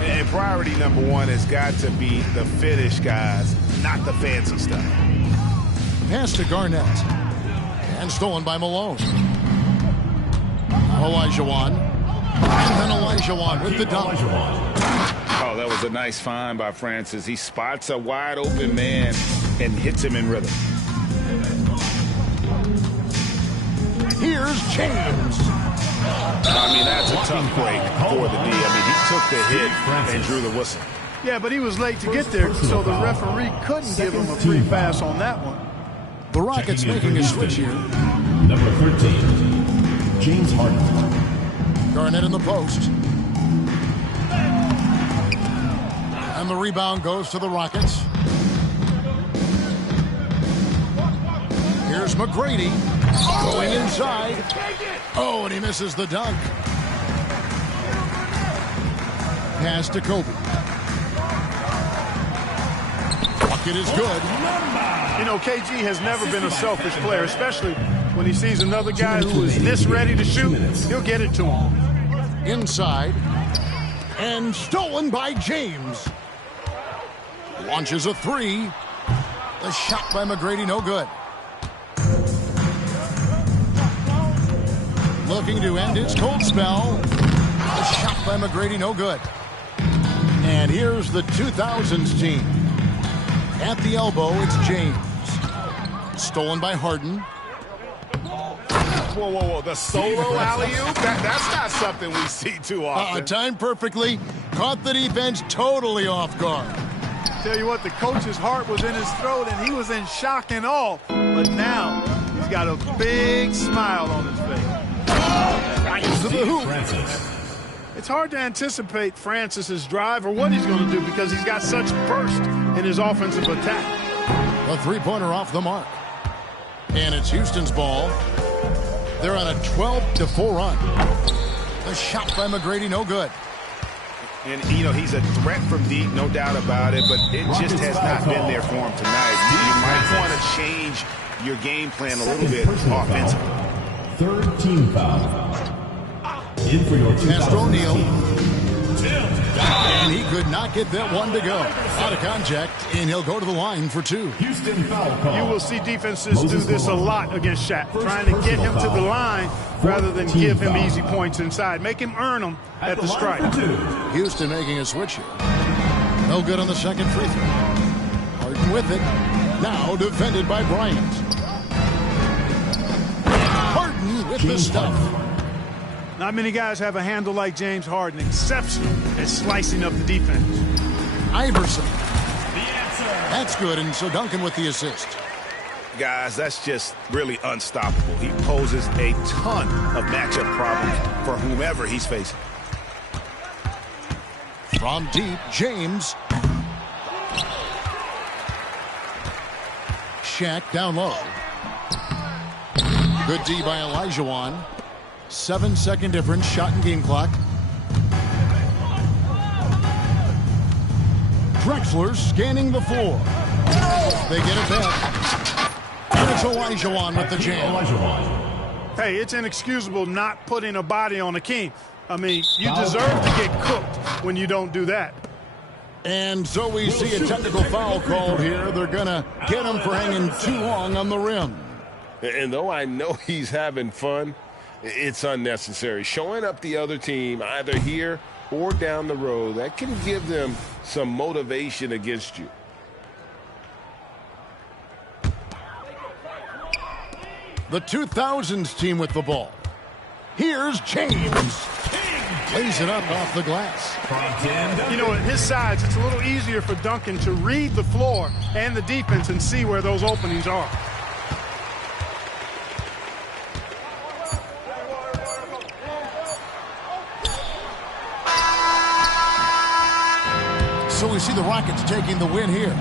And priority number one has got to be the finish, guys, not the fancy stuff. Pass to Garnett. And stolen by Malone. Olajuwon. And then Olajuwon with the dunk. Oh, that was a nice find by Francis. He spots a wide open man and hits him in rhythm. Here's James. I mean, that's a tough break for the D. I mean, he took the hit and drew the whistle. Yeah, but he was late to get there, so the referee couldn't give him a free pass on that one. The Rockets making a switch here. Number 13, James Harden. Garnett in the post. And the rebound goes to the Rockets. Here's McGrady going inside. Oh, and he misses the dunk. Pass to Kobe. Bucket is good. You know, KG has never been a selfish player, especially when he sees another guy who is this ready to shoot. He'll get it to him. Inside. And stolen by James. Launches a three. The shot by McGrady, no good. Looking to end his cold spell. The shot by McGrady, no good. And here's the 2000s team. At the elbow, it's James. Stolen by Harden. Whoa, whoa, whoa. The solo alley-oop? That's not something we see too often. Timed perfectly. Caught the defense totally off guard. Tell you what, the coach's heart was in his throat, and he was in shock and awe. But now, he's got a big smile on his face. To the hoop. It's hard to anticipate Francis's drive or what he's going to do because he's got such burst in his offensive attack. A three-pointer off the mark. And it's Houston's ball. They're on a 12-4 run. The shot by McGrady, no good. And, you know, he's a threat from deep, no doubt about it, but it just has not been there for him tonight. You might want to change your game plan a little bit offensively. Third team foul. In for your Pass to O'Neal. And he could not get that one to go. Out of contact, and he'll go to the line for two. Houston foul call. You will see defenses do this a lot against Shaq, trying to get him to the line rather than give him easy points inside. Make him earn them at the stripe. Houston making a switch here. No good on the second free throw. Harden with it. Now defended by Bryant. Harden with the stuff. Not many guys have a handle like James Harden, exceptional at slicing up the defense. Iverson. That's good, and so Duncan with the assist. Guys, that's just really unstoppable. He poses a ton of matchup problems for whomever he's facing. From deep, James. Shaq down low. Good D by Olajuwon. 7-second difference, shot and game clock. Drexler scanning the floor. They get it back. And it's Olajuwon with the jam. Hey, it's inexcusable not putting a body on a king. I mean, you deserve to get cooked when you don't do that. And so we see a technical foul called here. They're going to get him for hanging too long on the rim. And though I know he's having fun, it's unnecessary. Showing up the other team either here or down the road, that can give them some motivation against you. The 2000s team with the ball. Here's James. Plays it up off the glass. You know, at his size, it's a little easier for Duncan to read the floor and the defense and see where those openings are. So we see the Rockets taking the win here.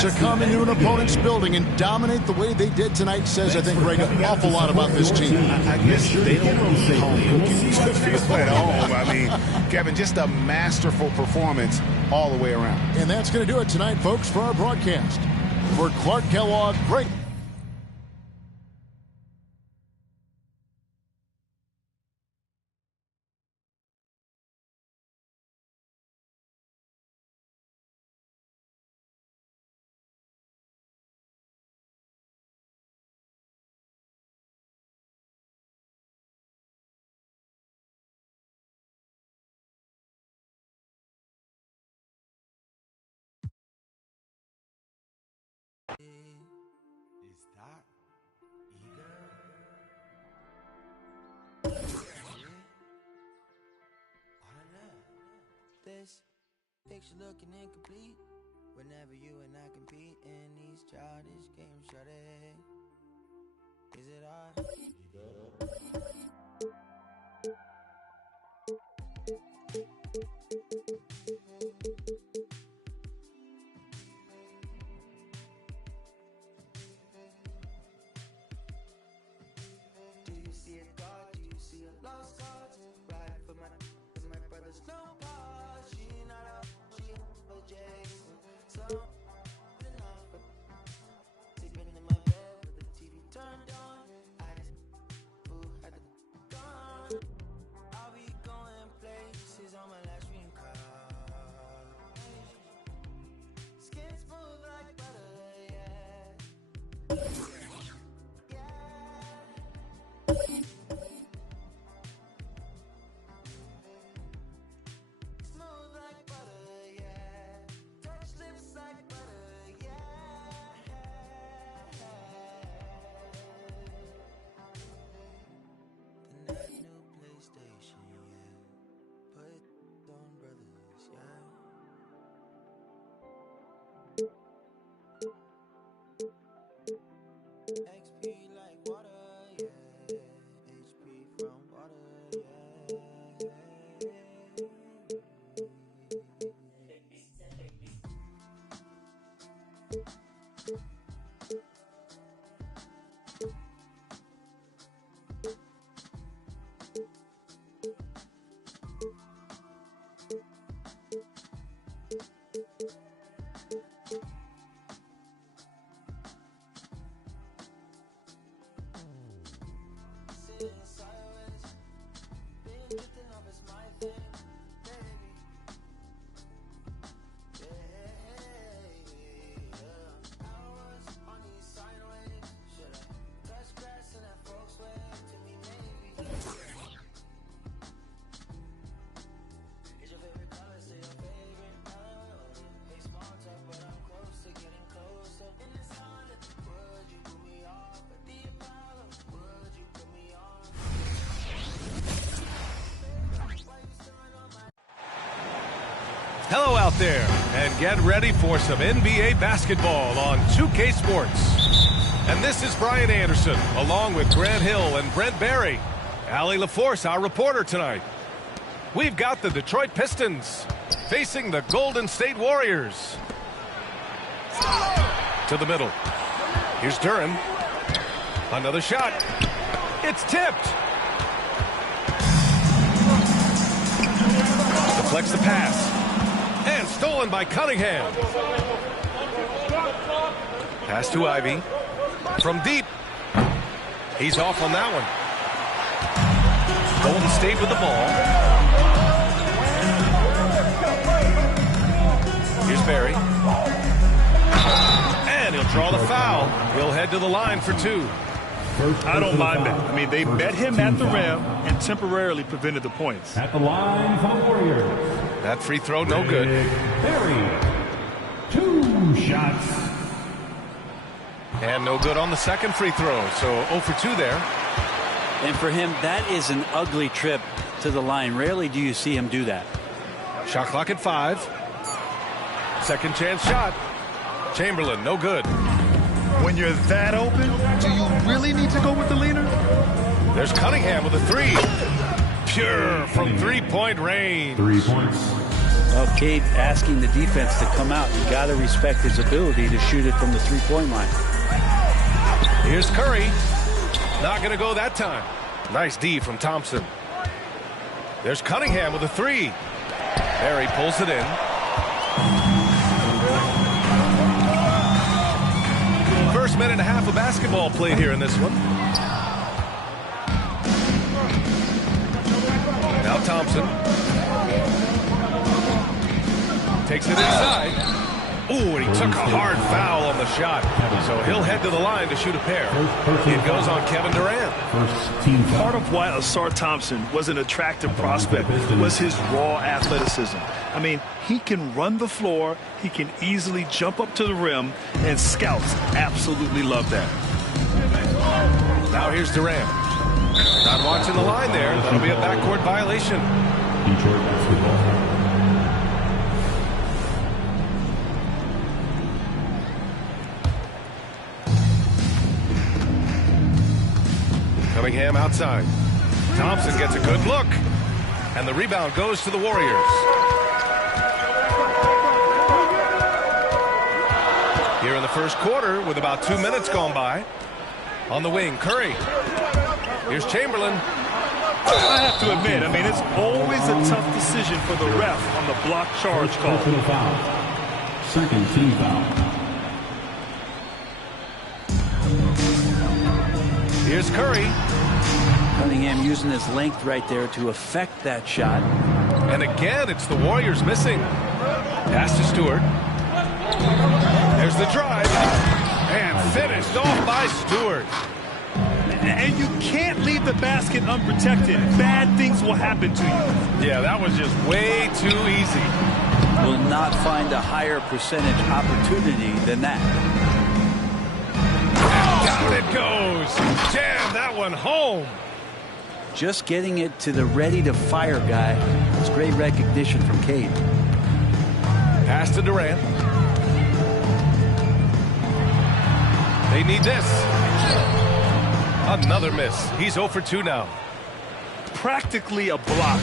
To come into an opponent's building and dominate the way they did tonight says, I think, Greg, an awful lot about this team. I guess they don't feel at home. I mean, Kevin, just a masterful performance all the way around. And that's going to do it tonight, folks, for our broadcast. For Clark Kellogg, Greg Is that eager? I don't know. This picture looking incomplete. Whenever you and I compete in these childish games, shawty. Is it I? Do you see a God? Do you see a lost cause? Right for my brother's no pause. She not up, she a Jason. So enough. Sleeping in my bed with the TV turned on. I just had the gone. I'll be going places on my last dream car. Skin smooth like butter, yeah. Smooth like butter, yeah. Touch lips like butter, yeah. The night new PlayStation, yeah. Put on brothers, yeah. XP like water, yeah. HP from water, yeah. Sitting sideways, being drifting off is my thing, baby. Yeah. Hours on these sine waves. Should I touch grass in that folks way? To me, maybe. Is your favorite color? Say your favorite color. Hey, small talk, but I'm close to getting closer. In this Honda, would you put me off at the Apollo? Would you put me on? Hello out there, and get ready for some NBA basketball on 2K Sports. And this is Brian Anderson, along with Grant Hill and Brent Barry. Allie LaForce, our reporter tonight. We've got the Detroit Pistons facing the Golden State Warriors. To the middle. Here's Duren. Another shot. It's tipped. Deflects the pass. And stolen by Cunningham. Pass to Ivy. From deep. He's off on that one. Golden State with the ball. Here's Barry. And he'll draw the foul. He'll head to the line for two. I don't mind that. I mean, they met him at the rim and temporarily prevented the points. At the line for the Warriors. That free throw, no good. Barry, 2 shots. And no good on the second free throw. So 0 for 2 there. And for him, that is an ugly trip to the line. Rarely do you see him do that. Shot clock at 5. Second chance shot. Chamberlain, no good. When you're that open, do you really need to go with the leaner? There's Cunningham with a 3. Pure from three-point range. 3 points. Well, Cade asking the defense to come out. You got to respect his ability to shoot it from the three-point line. Here's Curry. Not going to go that time. Nice D from Thompson. There's Cunningham with a 3. Barry pulls it in. First minute and a half of basketball played here in this one. Now Thompson takes it inside. Ooh, and he took a hard foul on the shot. So he'll head to the line to shoot a pair. It goes on Kevin Durant. Part of why Asar Thompson was an attractive prospect was his raw athleticism. I mean, he can run the floor, he can easily jump up to the rim, and scouts absolutely love that. Now here's Durant. Not watching the line there. That'll be a backcourt violation. Detroit basketball. Cunningham outside. Thompson gets a good look. And the rebound goes to the Warriors. Here in the first quarter with about 2 minutes gone by. On the wing, Curry. Here's Chamberlain. I have to admit, I mean, it's always a tough decision for the ref on the block charge call. Second team foul. Here's Curry. Cunningham using his length right there to affect that shot. And again, it's the Warriors missing. Pass to Stewart. There's the drive. And finished off by Stewart. And you can't leave the basket unprotected. Bad things will happen to you. Yeah, that was just way too easy. Will not find a higher percentage opportunity than that. Down it goes. Jam that one home. Just getting it to the ready-to-fire guy. It's great recognition from Cade. Pass to Durant. They need this. Another miss. He's 0 for 2 now. Practically a block.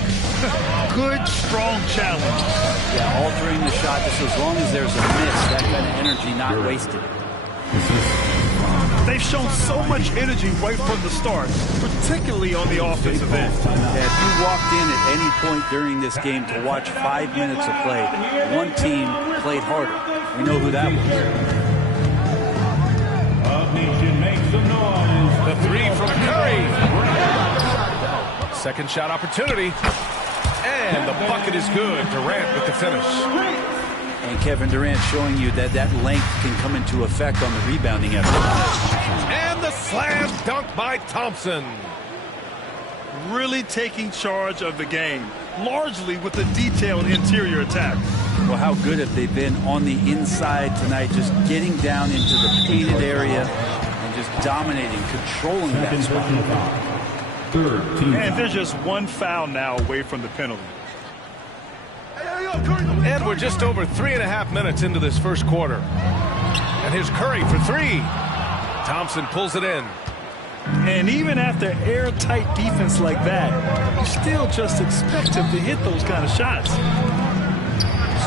Good, strong challenge. Yeah, altering the shot just as long as there's a miss. That kind of energy not wasted. They've shown so much energy right from the start, particularly on the offensive end. Yeah, if you walked in at any point during this game to watch 5 minutes of play, one team played harder. We know who that was. The three from Curry. Second shot opportunity. And the bucket is good. Durant with the finish. And Kevin Durant showing you that that length can come into effect on the rebounding effort. And the slam dunk by Thompson. Really taking charge of the game, largely with the detailed interior attack. Well, how good have they been on the inside tonight, just getting down into the painted area and just dominating, controlling that spot. And they're just one foul now away from the penalty. And we're just over 3.5 minutes into this first quarter. And here's Curry for three. Thompson pulls it in. And even after airtight defense like that, you still just expect him to hit those kind of shots.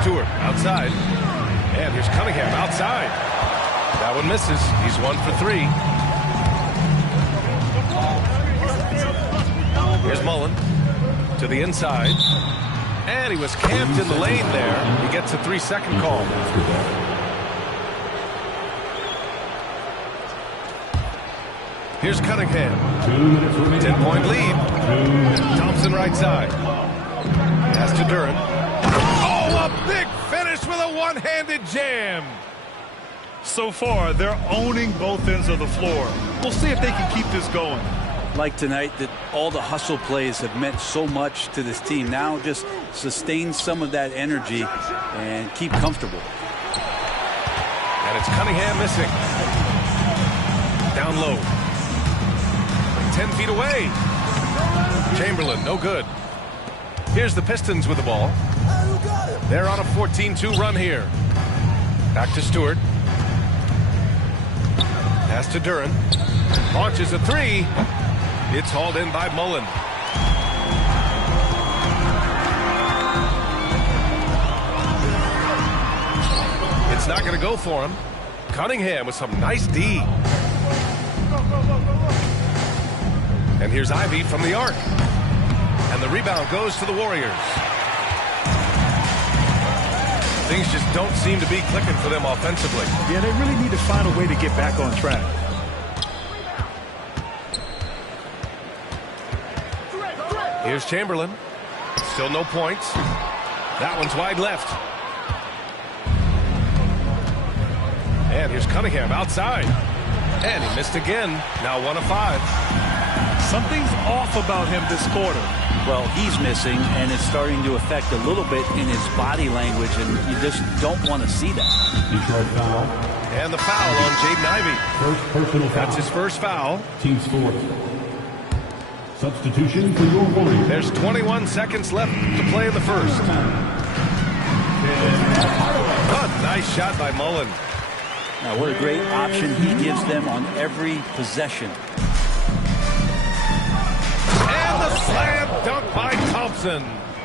Stewart outside. And here's Cunningham outside. That one misses. He's 1 for 3. Here's Mullen to the inside. And he was camped in the lane there. He gets a 3-second call. Here's Cunningham. 10-point lead. Thompson right side. Pass to Durant. Oh, a big finish with a one-handed jam. So far, they're owning both ends of the floor. We'll see if they can keep this going. Like tonight, that all the hustle plays have meant so much to this team. Now just sustain some of that energy and keep comfortable. And it's Cunningham missing. Down low. 10 feet away. Chamberlain, no good. Here's the Pistons with the ball. They're on a 14-2 run here. Back to Stewart. Pass to Durant. Launches a three. It's hauled in by Mullen. It's not going to go for him. Cunningham with some nice D. And here's Ivy from the arc. And the rebound goes to the Warriors. Things just don't seem to be clicking for them offensively. Yeah, they really need to find a way to get back on track. Here's Chamberlain. Still no points. That one's wide left. And here's Cunningham outside. And he missed again. Now 1 of 5. Something's off about him this quarter. Well, he's missing, and it's starting to affect a little bit in his body language, and you just don't want to see that. Detroit foul. And the foul on Jaden Ivey. First personal foul. That's his first foul. Team scores. Substitution for your Warriors. There's 21 seconds left to play in the first. A nice shot by Mullen. Now, what a great option he gives them on every possession. And the slam dunk by Thompson.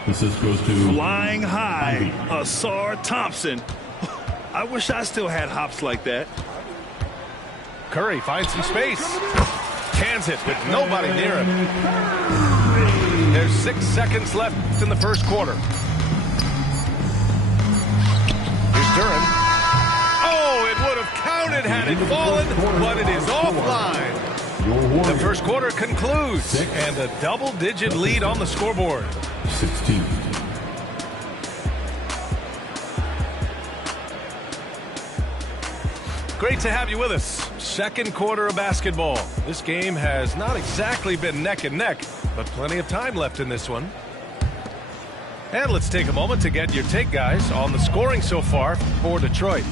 Assist goes to Flying high, Asar Thompson. I wish I still had hops like that. Curry finds some space. Cans it with nobody near him. There's 6 seconds left in the first quarter. Here's Duren. Oh, it would have counted had it fallen, but it is offline. The first quarter concludes, and a double-digit lead on the scoreboard. 16. Great to have you with us. Second quarter of basketball. This game has not exactly been neck and neck, but plenty of time left in this one. And let's take a moment to get your take, guys, on the scoring so far for Detroit.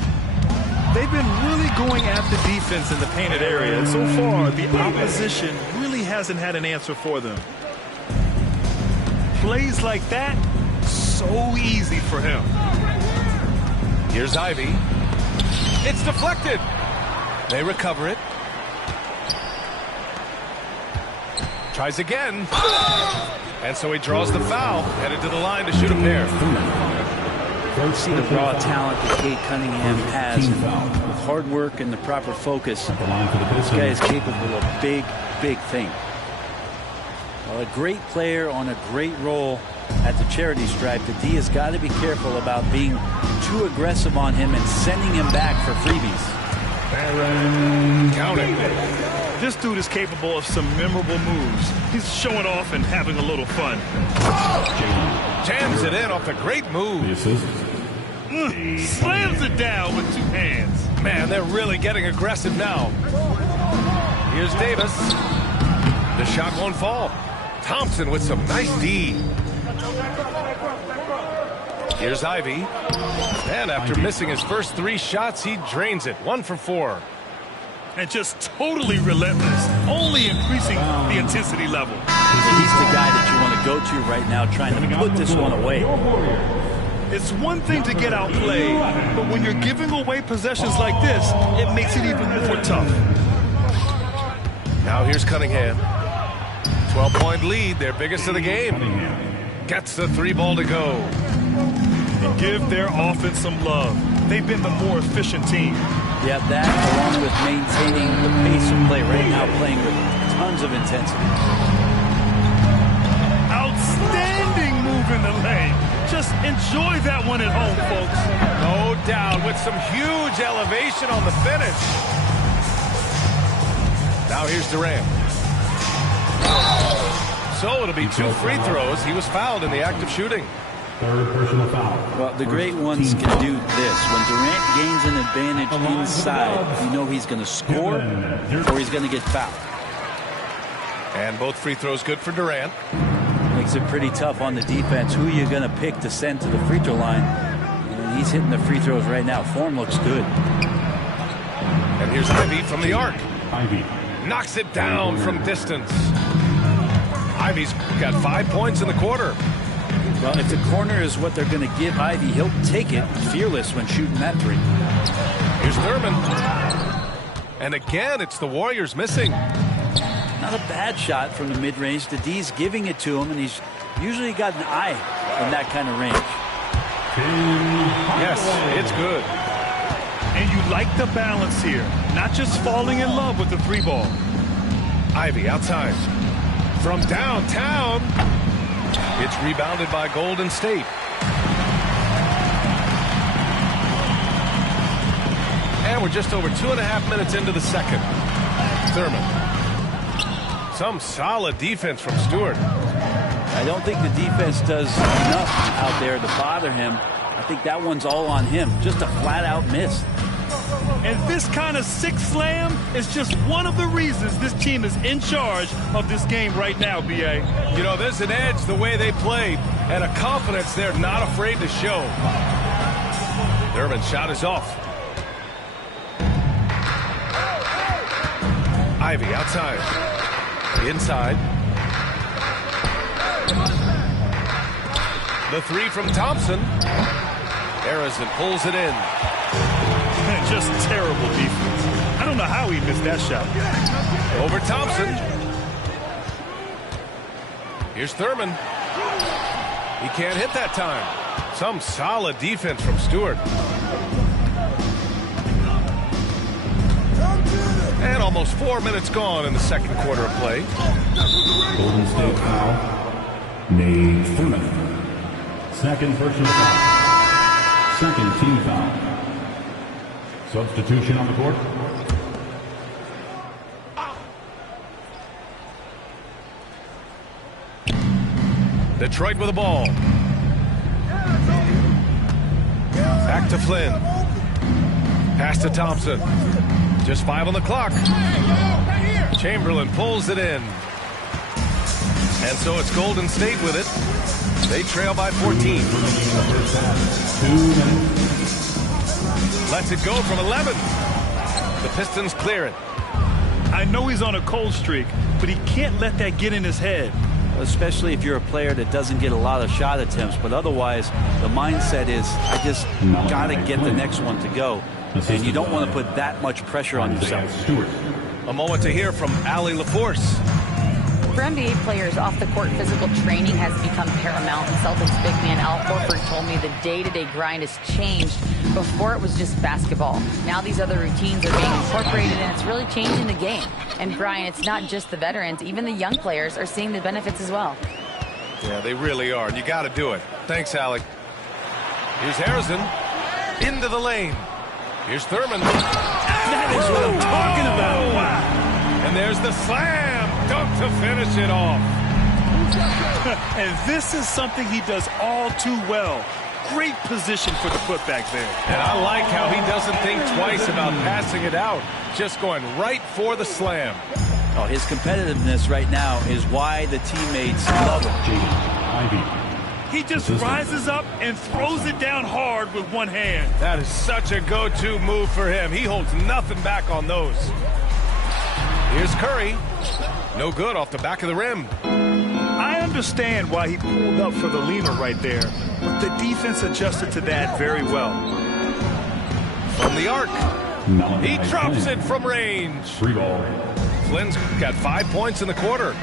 They've been really going at the defense in the painted area, and so far the opposition really hasn't had an answer for them. Plays like that, so easy for him. Here's Ivey. It's deflected. They recover it. Tries again. And so he draws the foul, headed to the line to shoot a pair. You see the raw talent that Cade Cunningham has, and with hard work and the proper focus, this guy is capable of big, big things. Well, a great player on a great role at the charity stripe, the D has got to be careful about being too aggressive on him and sending him back for freebies. Count it. This dude is capable of some memorable moves. He's showing off and having a little fun. Jams it in off a great move. Slams it down with 2 hands. Man, they're really getting aggressive now. Here's Davis. The shot won't fall. Thompson with some nice D. Here's Ivey. And after missing his first 3 shots, he drains it. 1 for 4. And just totally relentless, only increasing the intensity level. He's the guy that you want to go to right now, trying to put this one away. It's one thing to get outplayed, but when you're giving away possessions like this, it makes it even more tough. Now here's Cunningham. 12-point lead, their biggest of the game. Gets the 3 ball to go. And give their offense some love. They've been the more efficient team. Yeah, that along with maintaining the pace of play right now, playing with tons of intensity. Outstanding move in the lane. Just enjoy that one at home, folks. No doubt, with some huge elevation on the finish. Now here's Durant. So it'll be 2 free throws. He was fouled in the act of shooting. Third personal foul. Well, the great ones can do this. When Durant gains an advantage inside, you know he's going to score or he's going to get fouled. And both free throws good for Durant. Makes it pretty tough on the defense. Who are you going to pick to send to the free throw line? And he's hitting the free throws right now. Form looks good. And here's Ivey from the arc. Ivey knocks it down from distance. Ivey's got 5 points in the quarter. Well, if the corner is what they're going to give Ivey, he'll take it fearless when shooting that 3. Here's Thurman. And again, it's the Warriors missing. Not a bad shot from the mid-range. The D's giving it to him, and he's usually got an eye in that kind of range. Yes, it's good. And you like the balance here. Not just falling in love with the 3 ball. Ivey outside. From downtown. It's rebounded by Golden State. And we're just over 2.5 minutes into the second. Thurman. Some solid defense from Stewart. I don't think the defense does enough out there to bother him. I think that one's all on him. Just a flat-out miss. And this kind of sick slam is just one of the reasons this team is in charge of this game right now, B.A. You know, there's an edge the way they played and a confidence they're not afraid to show. Thurman's shot is off. Ivy outside. Inside. The three from Thompson. Harrison pulls it in. Just terrible defense. I don't know how he missed that shot. Over Thompson. Here's Thurman. He can't hit that time. Some solid defense from Stewart. And almost 4 minutes gone in the second quarter of play. Golden State foul. Nate Thurman. Second personal foul. Second team foul. Substitution on the court. Detroit with the ball. Back to Flynn. Pass to Thompson. Just 5 on the clock. Chamberlain pulls it in. And so it's Golden State with it. They trail by 14. Lets it go from 11. The Pistons clear it. I know he's on a cold streak, but he can't let that get in his head. Especially if you're a player that doesn't get a lot of shot attempts. But otherwise, the mindset is, I just got to get the next one to go. And you don't want to put that much pressure on yourself. A moment to hear from Allie LaForce. For NBA players, off-the-court physical training has become paramount. And Celtics big man Al Horford told me the day-to-day grind has changed. Before it was just basketball. Now these other routines are being incorporated, and it's really changing the game. And Brian, it's not just the veterans. Even the young players are seeing the benefits as well. Yeah, they really are. And you got to do it. Thanks, Allie. Here's Harrison. Into the lane. Here's Thurman. That is what I'm talking about. Wow. And there's the slam dunk to finish it off. And this is something he does all too well. Great position for the putback there. And I like how he doesn't think twice about passing it out. Just going right for the slam. Oh, his competitiveness right now is why the teammates love him. He just rises up and throws it down hard with one hand. That is such a go-to move for him. He holds nothing back on those. Here's Curry. No good off the back of the rim. I understand why he pulled up for the leaner right there, but the defense adjusted to that very well. From the arc. He drops it from range. Free ball. Flynn's got 5 points in the quarter.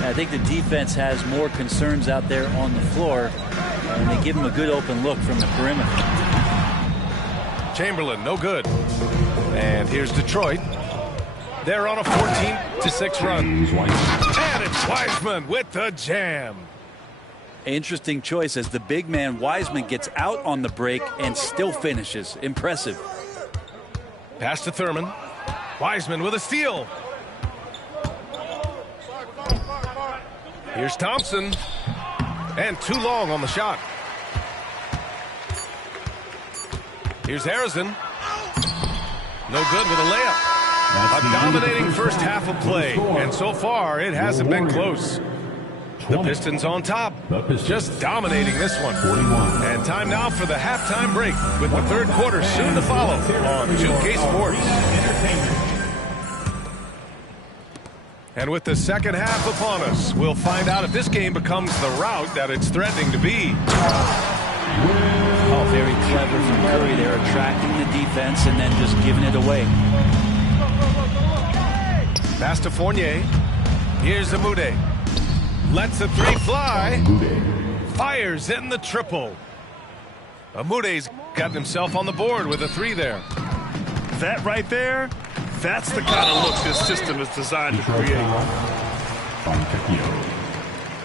I think the defense has more concerns out there on the floor, and they give him a good open look from the perimeter. Chamberlain, no good. And here's Detroit. They're on a 14-6 run. And it's Wiseman with the jam. Interesting choice as the big man Wiseman gets out on the break and still finishes. Impressive. Pass to Thurman. Wiseman with a steal. Here's Thompson. And too long on the shot. Here's Harrison. No good with a layup. A dominating first half of play. And so far, it hasn't been close. The Pistons on top. Just dominating this one. And time now for the halftime break with the third quarter soon to follow on 2K Sports. And with the second half upon us, we'll find out if this game becomes the rout that it's threatening to be. Oh, very clever from Curry there, attracting the defense and then just giving it away. Pass to Fournier. Here's Amude. Lets the three fly. Fires in the triple. Amude's got himself on the board with a three there. That right there, that's the kind of look this system is designed to create.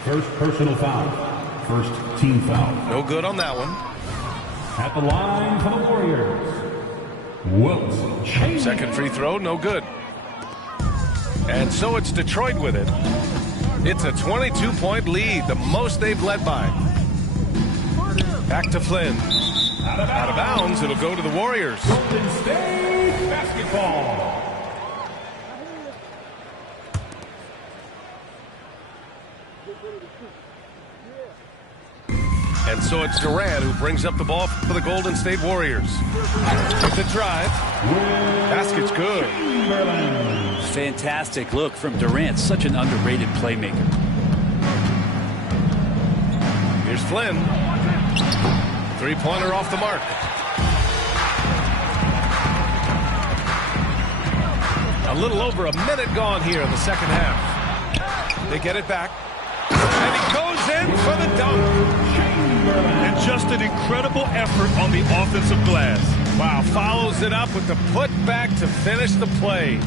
First personal foul. First team foul. No good on that one. At the line for the Warriors. Wilt Chamberlain. Second free throw, no good. And so it's Detroit with it. It's a 22-point lead, the most they've led by. Back to Flynn. Out of bounds, it'll go to the Warriors. Golden State basketball. And so it's Durant who brings up the ball for the Golden State Warriors. With the drive. Basket's good. Fantastic look from Durant. Such an underrated playmaker. Here's Flynn. Three-pointer off the mark. A little over a minute gone here in the second half. They get it back. And he goes in for the dunk. And just an incredible effort on the offensive glass. Wow, follows it up with the putback to finish the play.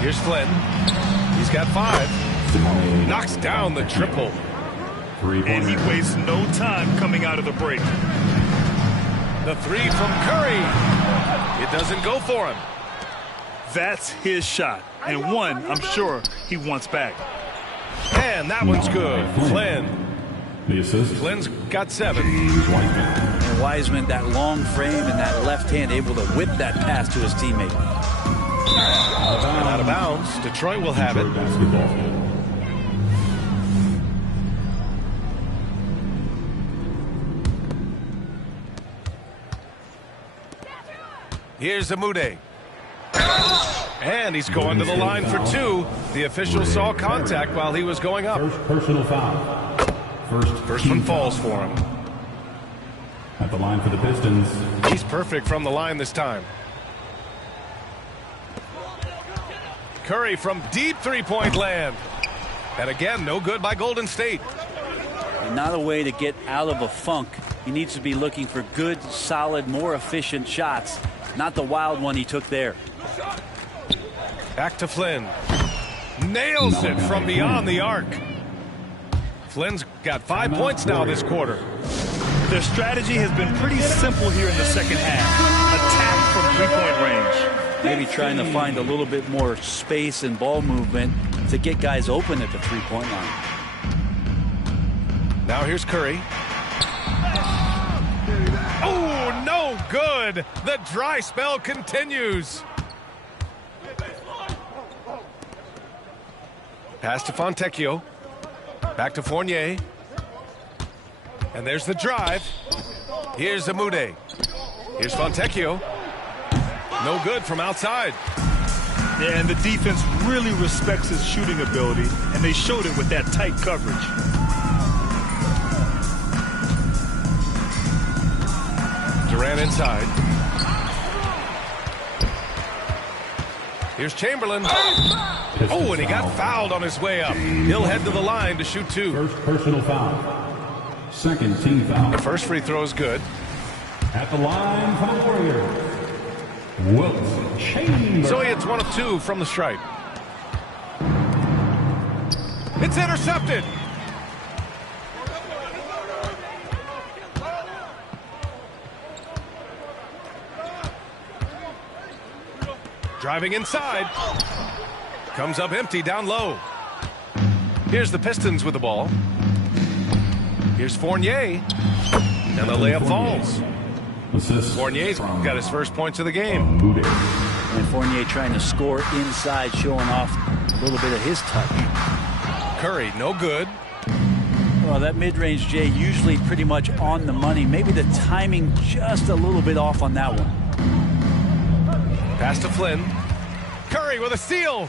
Here's Flynn. He's got 5. Knocks down the triple. And he wastes no time coming out of the break. The 3 from Curry. It doesn't go for him. That's his shot. And one, I'm sure, he wants back. And that one's good. Flynn. Flynn's got 7. And Wiseman, that long frame and that left hand, able to whip that pass to his teammate. And out of bounds. Detroit will have it. Here's Amude. And he's going to the line for 2. The official saw contact while he was going up. First personal foul. First one falls for him. At the line for the Pistons. He's perfect from the line this time. Curry from deep three-point land. And again, no good by Golden State. And not a way to get out of a funk. He needs to be looking for good, solid, more efficient shots. Not the wild one he took there. Back to Flynn. Nails it from beyond the arc. Flynn's got 5 points now this quarter. Their strategy has been pretty simple here in the second half. Attack from three-point range. Maybe trying to find a little bit more space and ball movement to get guys open at the three-point line. Now here's Curry. Oh, no good. The dry spell continues. Pass to Fontecchio. Back to Fournier. And there's the drive. Here's Amude. Here's Fontecchio. No good from outside. Yeah, and the defense really respects his shooting ability, and they showed it with that tight coverage. Durant inside. Here's Chamberlain. Oh, and he got fouled on his way up. He'll head to the line to shoot 2. First personal foul. Second team foul. The first free throw is good. At the line for the Warriors. Wilt Chamberlain. So he hits 1 of 2 from the stripe. It's intercepted. Driving inside. Comes up empty down low. Here's the Pistons with the ball. Here's Fournier. And the layup falls. Fournier's got his first points of the game. And Fournier trying to score inside, showing off a little bit of his touch. Curry, no good. Well, that mid-range, Jay, usually pretty much on the money. Maybe the timing just a little bit off on that one. Pass to Flynn. Curry with a steal.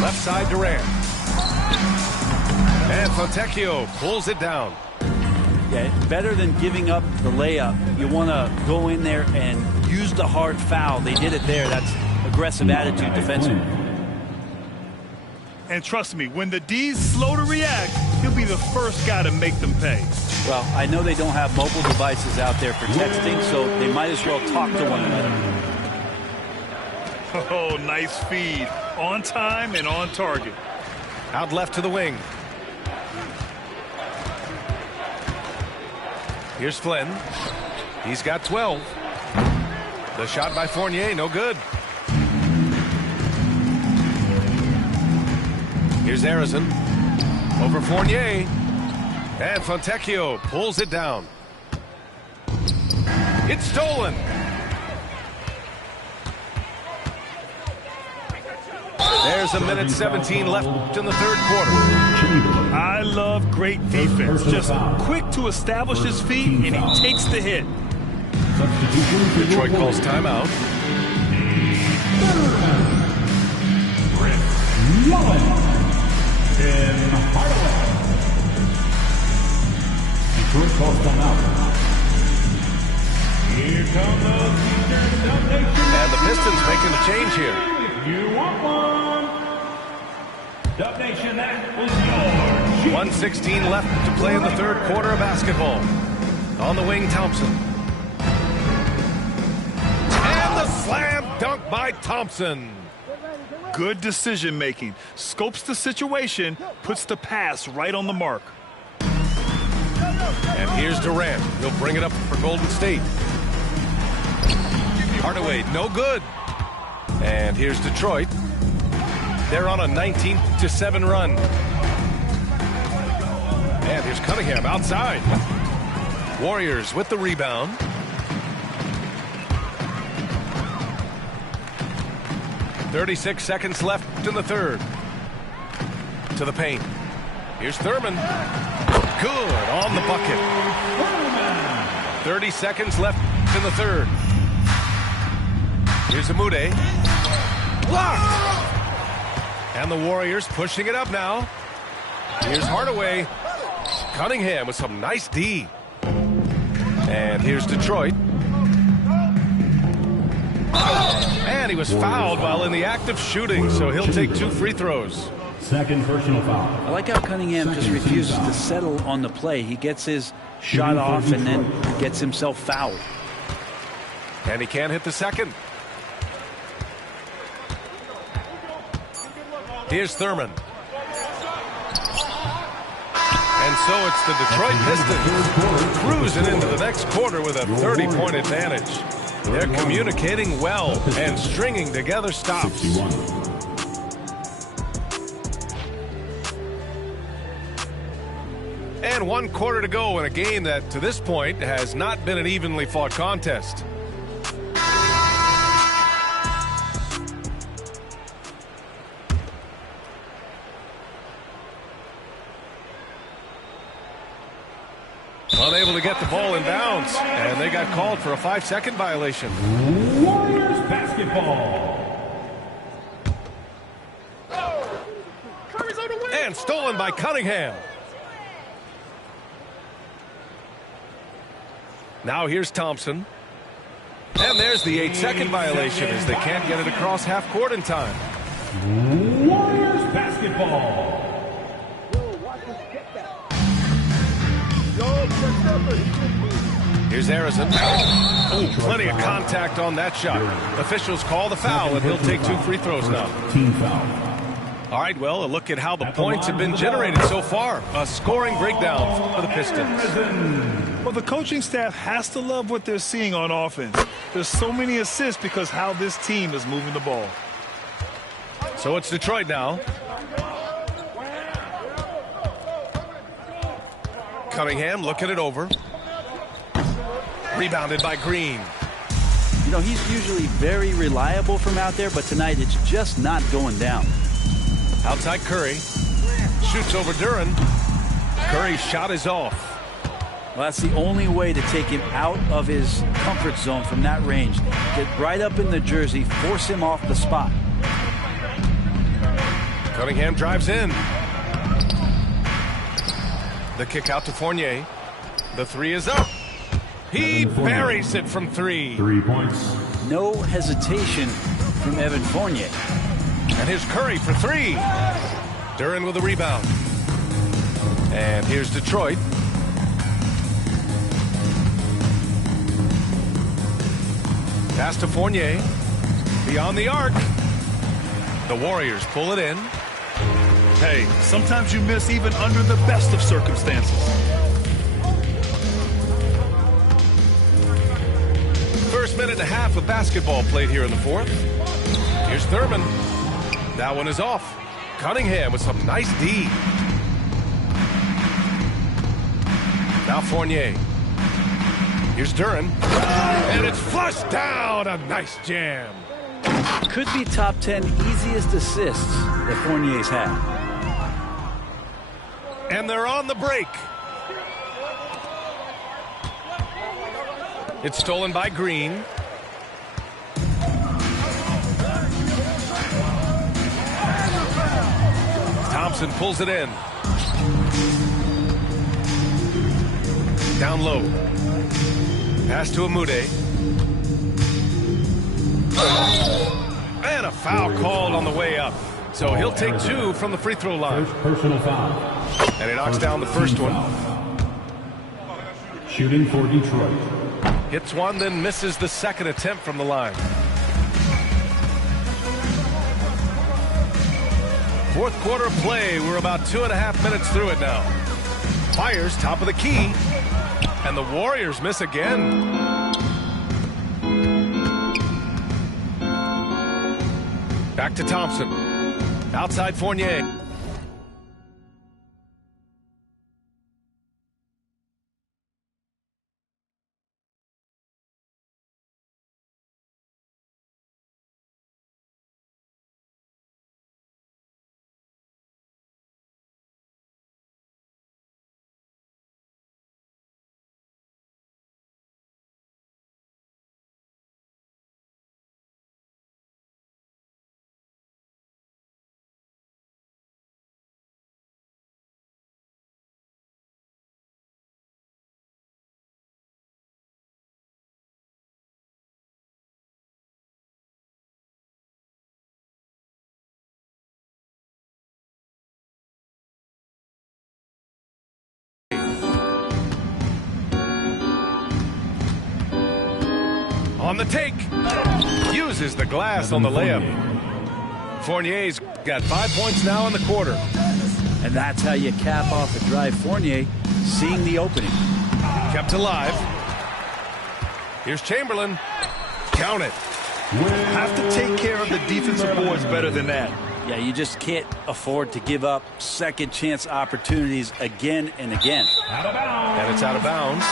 Left side Durant. And Fontecchio pulls it down. Yeah, better than giving up the layup. You want to go in there and use the hard foul. They did it there. That's aggressive attitude defensively. And trust me, when the D's slow to react, he'll be the first guy to make them pay. Well, I know they don't have mobile devices out there for texting, so they might as well talk to one another. Oh, nice feed. On time and on target. Out left to the wing. Here's Flynn. He's got 12. The shot by Fournier, no good. Here's Harrison. Over Fournier. And Fontecchio pulls it down. It's stolen. There's a minute 17 left in the third quarter. I love great defense. Just quick to establish his feet, and he takes the hit. Detroit calls timeout. Detroit calls timeout. Here come those Eastern Dub Nation. And the Pistons making a change here. You want one? Dub Nation, that was yours. 1:16 left to play in the third quarter of basketball. On the wing, Thompson. And the slam dunk by Thompson. Good decision making. Scopes the situation, puts the pass right on the mark. And here's Durant. He'll bring it up for Golden State. Hardaway, no good. And here's Detroit. They're on a 19-7 run. And here's Cunningham outside. Warriors with the rebound. .36 seconds left in the third. To the paint. Here's Thurman. Good on the bucket. 30 seconds left in the third. Here's Amude. Blocked. And the Warriors pushing it up now. Here's Hardaway. Cunningham with some nice D. And here's Detroit. And he was fouled while in the act of shooting, so he'll take 2 free throws. Second personal foul. I like how Cunningham just refuses to settle on the play. He gets his shot off and then gets himself fouled. And he can't hit the second. Here's Thurman. And so it's the Detroit Pistons cruising into the next quarter with a 30-point advantage. They're communicating well and stringing together stops. And 1 quarter to go in a game that, to this point, has not been an evenly fought contest. Unable to get the ball in bounds, and they got called for a 5-second violation. Warriors basketball. And stolen by Cunningham. Now here's Thompson. And there's the 8-second violation as they can't get it across half court in time. Warriors basketball. Here's Harrison. Oh, plenty of contact on that shot. Officials call the foul, and he'll take 2 free throws now. Team foul. All right, well, a look at how the points have been generated so far. A scoring breakdown for the Pistons. Well, the coaching staff has to love what they're seeing on offense. There's so many assists because how this team is moving the ball. So it's Detroit now. Cunningham looking it over. Rebounded by Green. You know, he's usually very reliable from out there, but tonight it's just not going down. Outside Curry. Shoots over Duran. Curry's shot is off. Well, that's the only way to take him out of his comfort zone from that range. Get right up in the jersey, force him off the spot. Cunningham drives in. The kick out to Fournier. The 3 is up. He buries it from 3. 3 points. No hesitation from Evan Fournier. And here's Curry for 3. Duran with a rebound. And here's Detroit. Pass to Fournier. Beyond the arc. The Warriors pull it in. Hey, sometimes you miss even under the best of circumstances. First minute and a half of basketball played here in the fourth. Here's Thurman. That one is off. Cunningham with some nice D. Now Fournier. Here's Duran. And it's flushed down. A nice jam. Could be top 10 easiest assists that Fournier's had. And they're on the break. It's stolen by Green. Thompson pulls it in. Down low. Pass to Amude. And a foul called on the way up. So he'll take 2 from the free throw line. Personal foul. And he knocks down the first one. Shooting for Detroit. Hits one, then misses the second attempt from the line. Fourth quarter of play. We're about 2.5 minutes through it now. Fires top of the key. And the Warriors miss again. Back to Thompson. Outside Fournier. On the take. Uses the glass on the layup. Fournier's got 5 points now in the quarter. And that's how you cap off a drive. Fournier seeing the opening. Kept alive. Here's Chamberlain. Count it. Have to take care of the defensive boards better than that. Yeah, you just can't afford to give up second chance opportunities again and again. And it's out of bounds.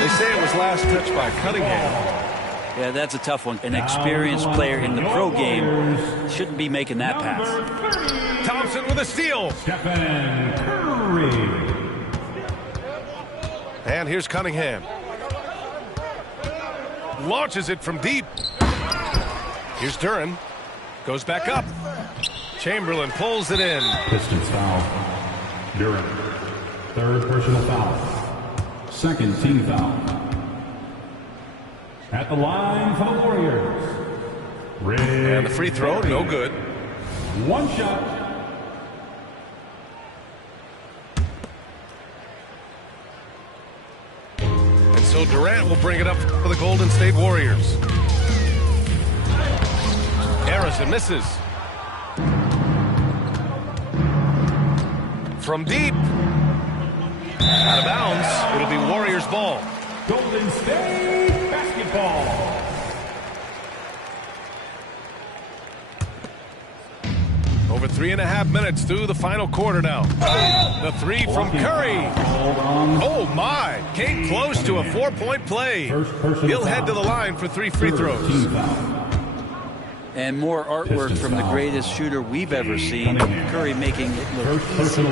They say it was last touched by Cunningham. Yeah, that's a tough one. An experienced player in the pro game shouldn't be making that pass. Thompson with a steal. Stephen Curry. And here's Cunningham. Launches it from deep. Here's Duran. Goes back up. Chamberlain pulls it in. Pistons foul. Duran. Third personal foul. Second team foul. At the line for the Warriors. And the free throw, no good. One shot. And so Durant will bring it up for the Golden State Warriors. Harrison misses. From deep. Out of bounds. It'll be Warriors ball. Golden State basketball. Over 3.5 minutes through the final quarter now. The three from Curry. Oh my, came close to a 4-point play. He'll head to the line for 3 free throws. And more artwork from the greatest shooter we've ever seen. Curry making it look easy.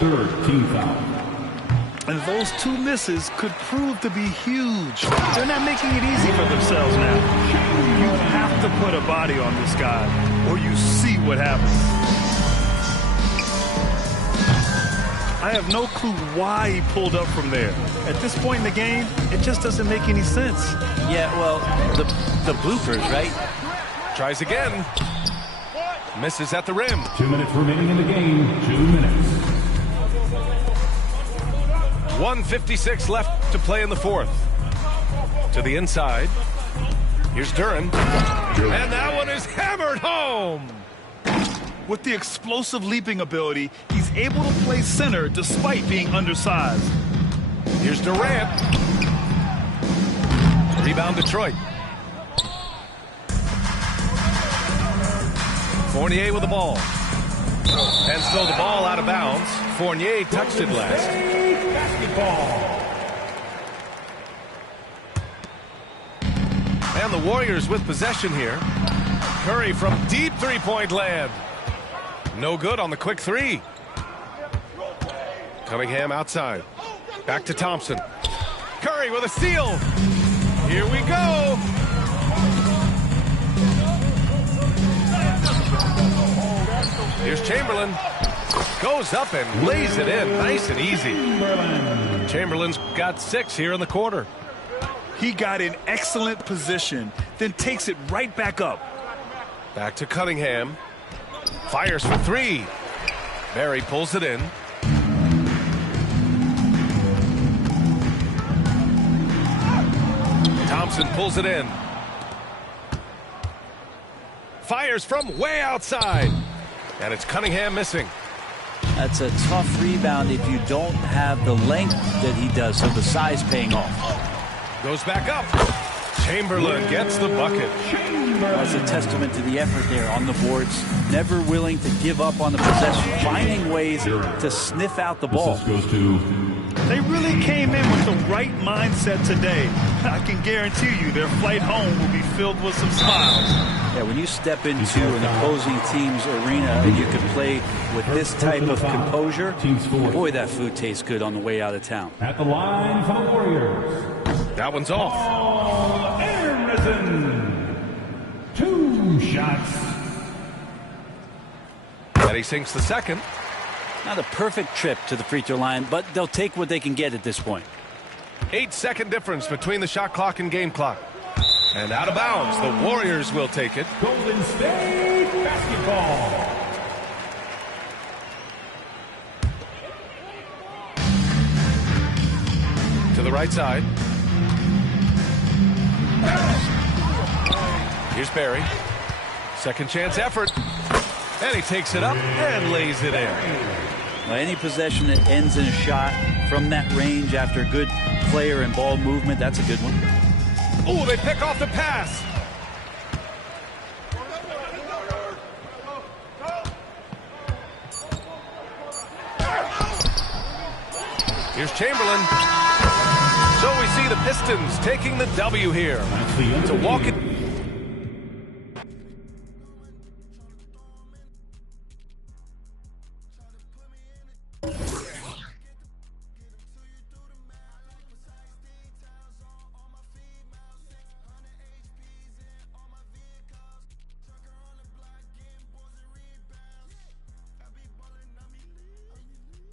Third team foul. And those 2 misses could prove to be huge. They're not making it easy for themselves now. You have to put a body on this guy, or you see what happens. I have no clue why he pulled up from there. At this point in the game, it just doesn't make any sense. Yeah, well, the bloopers, right? Tries again. Misses at the rim. 2 minutes remaining in the game. 2 minutes. 1:56 left to play in the fourth. To the inside. Here's Duran. And that one is hammered home. With the explosive leaping ability, he's able to play center despite being undersized. Here's Durant. Rebound Detroit. Fournier with the ball. And so the ball out of bounds. Fournier touched it last. basketball. And the Warriors with possession here. Curry from deep three-point land. No good on the quick three. Cunningham outside. Back to Thompson. Curry with a steal. Here we go. Here's Chamberlain. Goes up and lays it in. Nice and easy. Chamberlain's got 6 here in the quarter. He got in excellent position, then takes it right back up. Back to Cunningham. Fires for 3. Barry pulls it in. Thompson pulls it in. Fires from way outside. And it's Cunningham missing. That's a tough rebound if you don't have the length that he does, so the size paying off. Goes back up. Chamberlain gets the bucket. That's a testament to the effort there on the boards. Never willing to give up on the possession, finding ways to sniff out the ball. They really came in with the right mindset today. I can guarantee you their flight home will be filled with some smiles. Yeah, when you step into an opposing team's arena and you can play with this type of composure, boy, that food tastes good on the way out of town. At the line for the Warriors. That one's off. Anderson. 2 shots. And he sinks the second. Not a perfect trip to the free throw line, but they'll take what they can get at this point. 8-second difference between the shot clock and game clock. And out of bounds, the Warriors will take it. Golden State basketball. To the right side. Here's Barry. Second chance effort. And he takes it up and lays it in. Well, any possession that ends in a shot from that range after good player and ball movement, that's a good one. Oh, they pick off the pass. Here's Chamberlain. So we see the Pistons taking the W here. To walk it